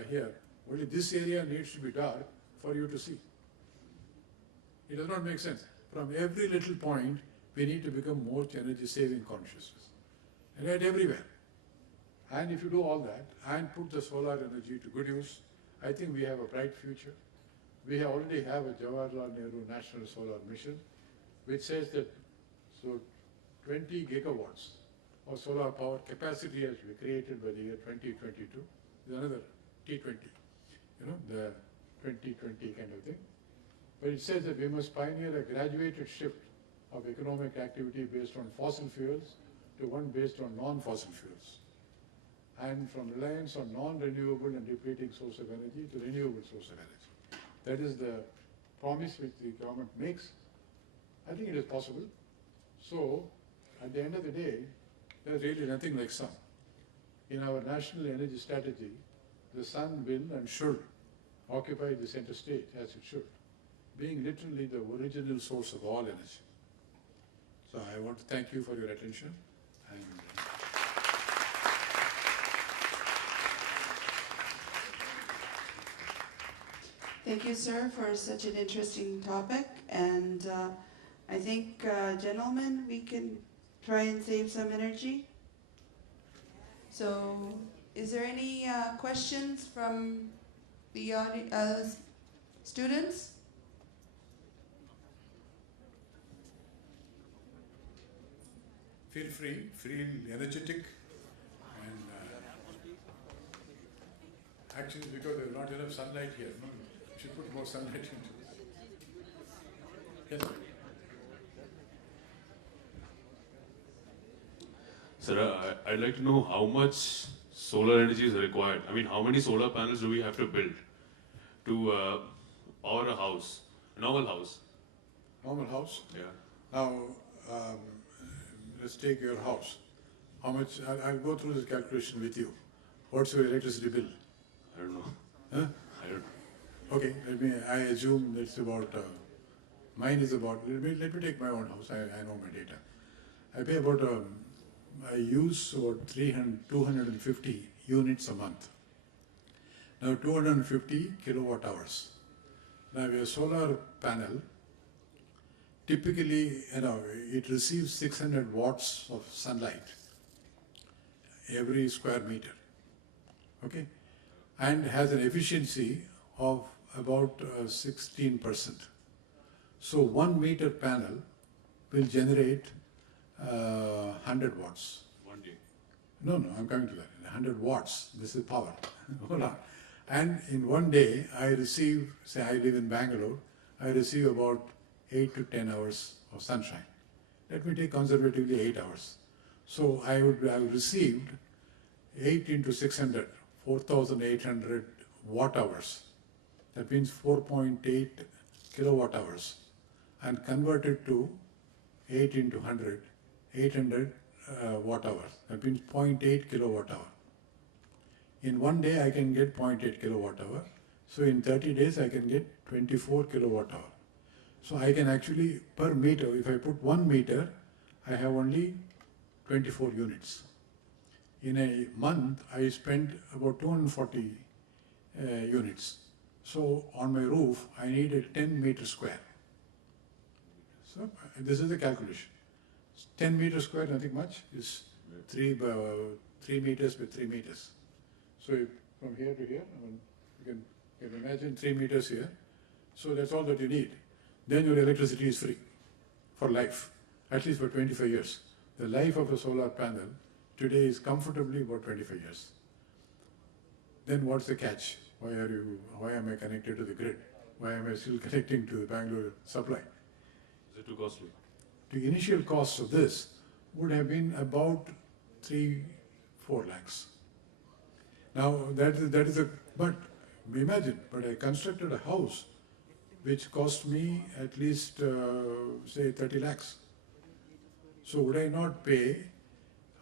here. Only this area needs to be dark for you to see. It does not make sense. From every little point, we need to become more energy saving conscious. And right everywhere. And if you do all that and put the solar energy to good use, I think we have a bright future. We already have a Jawaharlal Nehru National Solar Mission, which says that 20 gigawatts of solar power capacity has to be created by the year 2022. There's another T20, the 2020 kind of thing. But it says that we must pioneer a graduated shift of economic activity based on fossil fuels to one based on non-fossil fuels. And from reliance on non-renewable and depleting source of energy to renewable source of energy. That is the promise which the government makes. I think it is possible. So, at the end of the day, there is really nothing like sun. In our national energy strategy, the sun will and should occupy the center stage, as it should, being literally the original source of all energy. So I want to thank you for your attention. Thank you, sir, for such an interesting topic. And I think, gentlemen, we can try and save some energy. So, is there any questions from the students? Feel free, feel energetic, and actually because there's not enough sunlight here, no? You should put more sunlight into it. Yes, sir. Sir, I'd like to know how much solar energy is required. I mean, how many solar panels do we have to build to power a house, a normal house? Normal house? Yeah. Now, let's take your house. How much? I'll go through this calculation with you. What's your electricity bill? I don't know. Huh? I don't know. Okay, I assume that's about, mine is about, let me take my own house, I know my data. I pay about, I use about 250 units a month. Now 250 kilowatt hours. Now a solar panel, typically, it receives 600 watts of sunlight every square meter, okay? And has an efficiency of about 16%. So 1 meter panel will generate 100 watts. 1 day. No, I'm coming to that. 100 watts, this is power. Hold on. And in 1 day, I receive, say I live in Bangalore, I receive about 8 to 10 hours of sunshine. Let me take conservatively 8 hours. So I have received 8 into 600, 4,800 watt hours. That means 4.8 kilowatt hours. And converted to 8 into 100, 800 watt hours. That means 0.8 kilowatt hour. In 1 day I can get 0.8 kilowatt hour. So in 30 days I can get 24 kilowatt hour. So I can actually, per meter, if I put 1 meter, I have only 24 units. In a month, I spend about 240 units. So on my roof, I need a 10 meter square. So this is the calculation. 10 meters square, nothing much, is 3 meters by 3 meters. So from here to here. I mean, you can imagine 3 meters here. So that's all that you need. Then your electricity is free for life, at least for 25 years. The life of a solar panel today is comfortably about 25 years. Then what's the catch? Why am I connected to the grid? Why am I still connecting to the Bangalore supply? Is it too costly? The initial cost of this would have been about 3-4 lakhs. Now that is but imagine, but I constructed a house which cost me at least say 30 lakhs. So would I not pay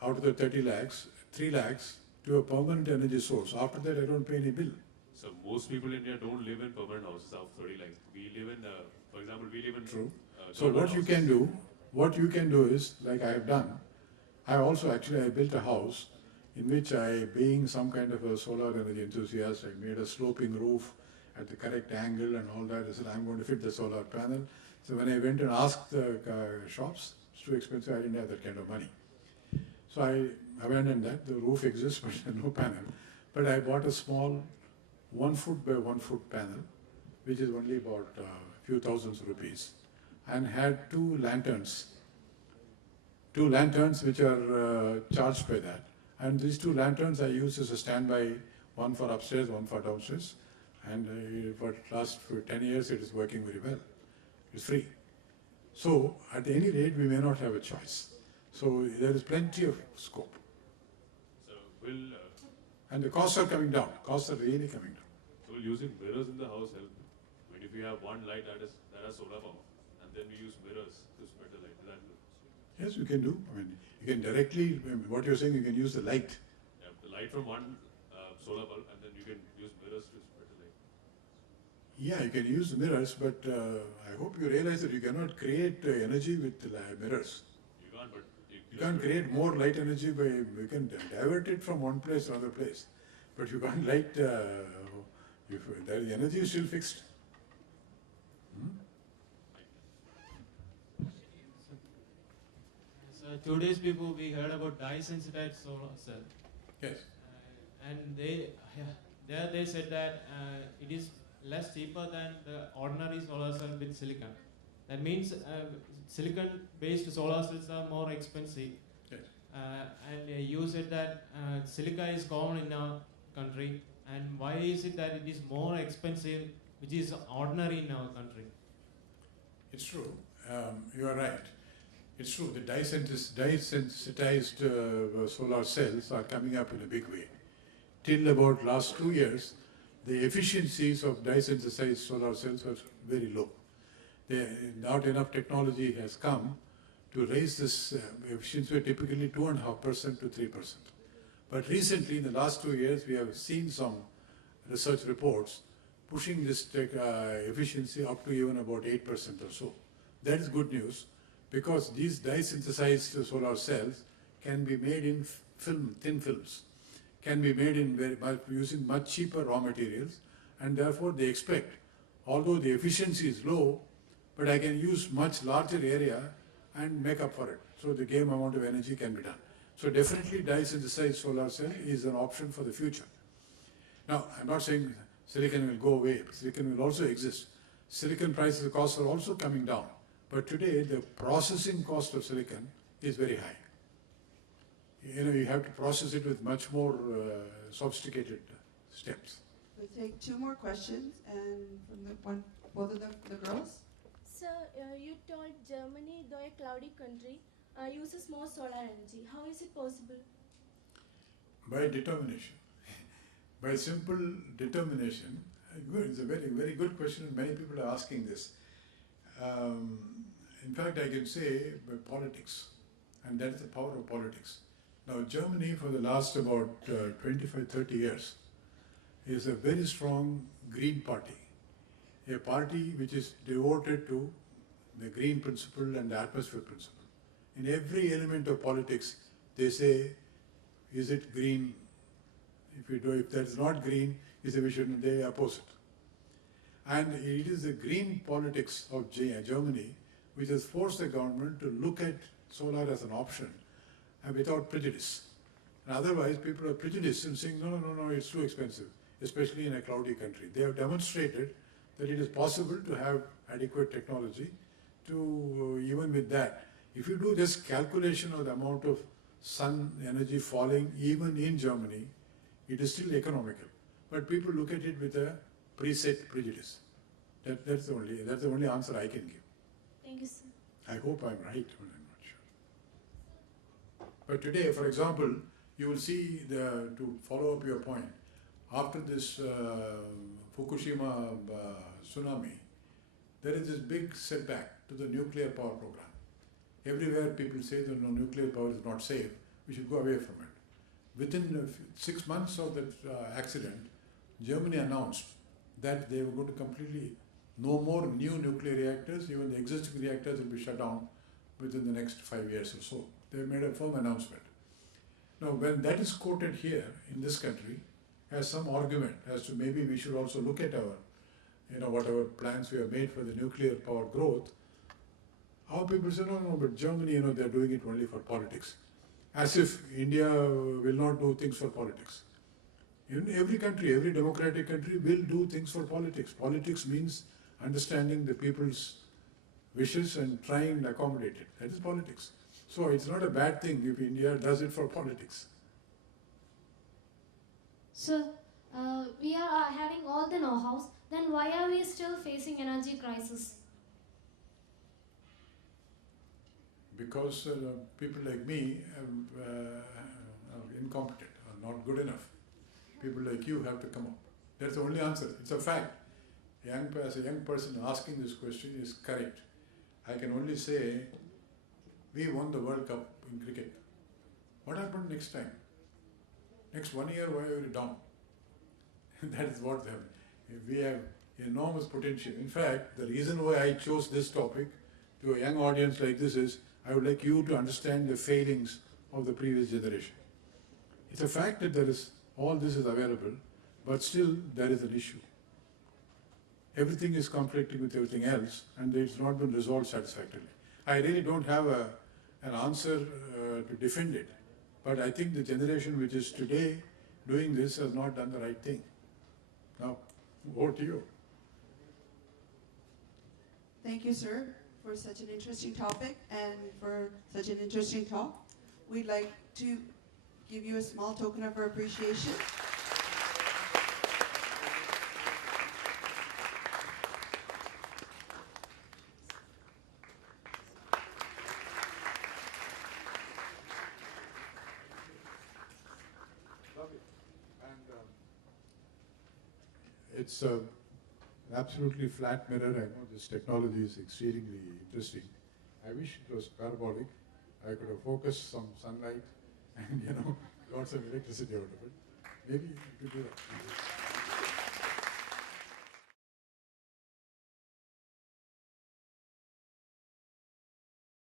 out of the 30 lakhs, 3 lakhs to a permanent energy source? After that I don't pay any bill. So most people in India don't live in permanent houses of 30 lakhs. We live in, for example, we live in. True. So what you can do is, like I have done, I built a house in which being some kind of a solar energy enthusiast, I made a sloping roof at the correct angle and all that. I said, I'm going to fit the solar panel. So when I went and asked the shops, it's too expensive, I didn't have that kind of money. So I abandoned that. The roof exists, but no panel. But I bought a small 1 foot by 1 foot panel, which is only about a few thousands rupees, and had 2 lanterns which are charged by that. And these 2 lanterns I use as a standby, one for upstairs, one for downstairs. And for the last 10 years it is working very well. It's free. So at any rate we may not have a choice. So there is plenty of scope. So will and the costs are coming down. Costs are really coming down. so will using mirrors in the house help? I mean, if we have one light that has solar power, and then we use mirrors to spread the light, does that help? Yes, you can do. I mean, you can directly, what you're saying, you can use the light. Yeah, the light from one solar bulb, and then you can use mirrors to spread the light. Yeah, you can use mirrors, but I hope you realize that you cannot create energy with mirrors. You can't, but You can't create more light energy by, you can divert it from one place to another place. But you can't light, the energy is still fixed. So 2 days before we heard about dye-sensitized solar cell, Yes. and they said that it is less cheaper than the ordinary solar cell with silicon. That means silicon-based solar cells are more expensive. Yes. And you said that silica is common in our country, and why is it that it is more expensive, which is ordinary in our country? It's true. You are right. It's true. The dye-sensitized solar cells are coming up in a big way. Till about last 2 years, the efficiencies of dye-sensitized solar cells were very low. Not enough technology has come to raise this efficiency, typically 2.5% to 3%. But recently, in the last 2 years, we have seen some research reports pushing this efficiency up to even about 8% or so. That is good news, because these dye-synthesized solar cells can be made in thin films, can be made using much cheaper raw materials, and therefore they expect, although the efficiency is low, but I can use much larger area and make up for it. So the game amount of energy can be done. So definitely dye-synthesized solar cell is an option for the future. Now, I'm not saying silicon will go away. Silicon will also exist. Silicon prices, costs are also coming down. But today, the processing cost of silicon is very high. You have to process it with much more sophisticated steps. We'll take 2 more questions, and from both of the girls. Sir, you told Germany, though a cloudy country, uses more solar energy. How is it possible? By determination. By simple determination. Good. It's a very, very good question. Many people are asking this. In fact, I can say by politics, and that is the power of politics. Now, Germany for the last about 25-30 years is a very strong green party, a party which is devoted to the green principle and the atmosphere principle. In every element of politics, they say, is it green? If that is not green, they oppose it. And it is the green politics of Germany which has forced the government to look at solar as an option and without prejudice. And otherwise, people are prejudiced and saying, no, no, no, it's too expensive, especially in a cloudy country. They have demonstrated that it is possible to have adequate technology to, even with that. If you do this calculation of the amount of sun energy falling, even in Germany, it is still economical. But people look at it with a preset prejudice. That's the only answer I can give. Thank you, sir. I hope I'm right, but I'm not sure. But today, for example, you will see, to follow up your point, after this Fukushima tsunami, there is this big setback to the nuclear power program. Everywhere people say that no, nuclear power is not safe, we should go away from it. Within 6 months of that accident, Germany announced that they were going to completely, no more new nuclear reactors, even the existing reactors will be shut down within the next 5 years or so. They made a firm announcement. Now, when that is quoted here in this country, has some argument as to maybe we should also look at our, whatever plans we have made for the nuclear power growth, our people say, no, but Germany, they're doing it only for politics. As if India will not do things for politics. In every country, every democratic country will do things for politics. Politics means understanding the people's wishes and trying and accommodate it. That is politics. So it's not a bad thing if India does it for politics. So, we are having all the know-hows, then why are we still facing energy crisis? Because people like me are incompetent, are not good enough. People like you have to come up. That's the only answer. It's a fact. As a young person asking this question is correct. I can only say, we won the World Cup in cricket. What happened next time? Next 1 year, why are we down? That is what happened. We have enormous potential. In fact, the reason why I chose this topic to a young audience like this is, I would like you to understand the failings of the previous generation. It's a fact that all this is available, but still there is an issue. Everything is conflicting with everything else, and it's not been resolved satisfactorily. I really don't have an answer to defend it, but I think the generation which is today doing this has not done the right thing. Now, over to you. Thank you, sir, for such an interesting topic and for such an interesting talk. We'd like to give you a small token of our appreciation. It's an absolutely flat mirror. I know this technology is exceedingly interesting. I wish it was parabolic. I could have focused some sunlight and, got some electricity out of it. Maybe you could do that.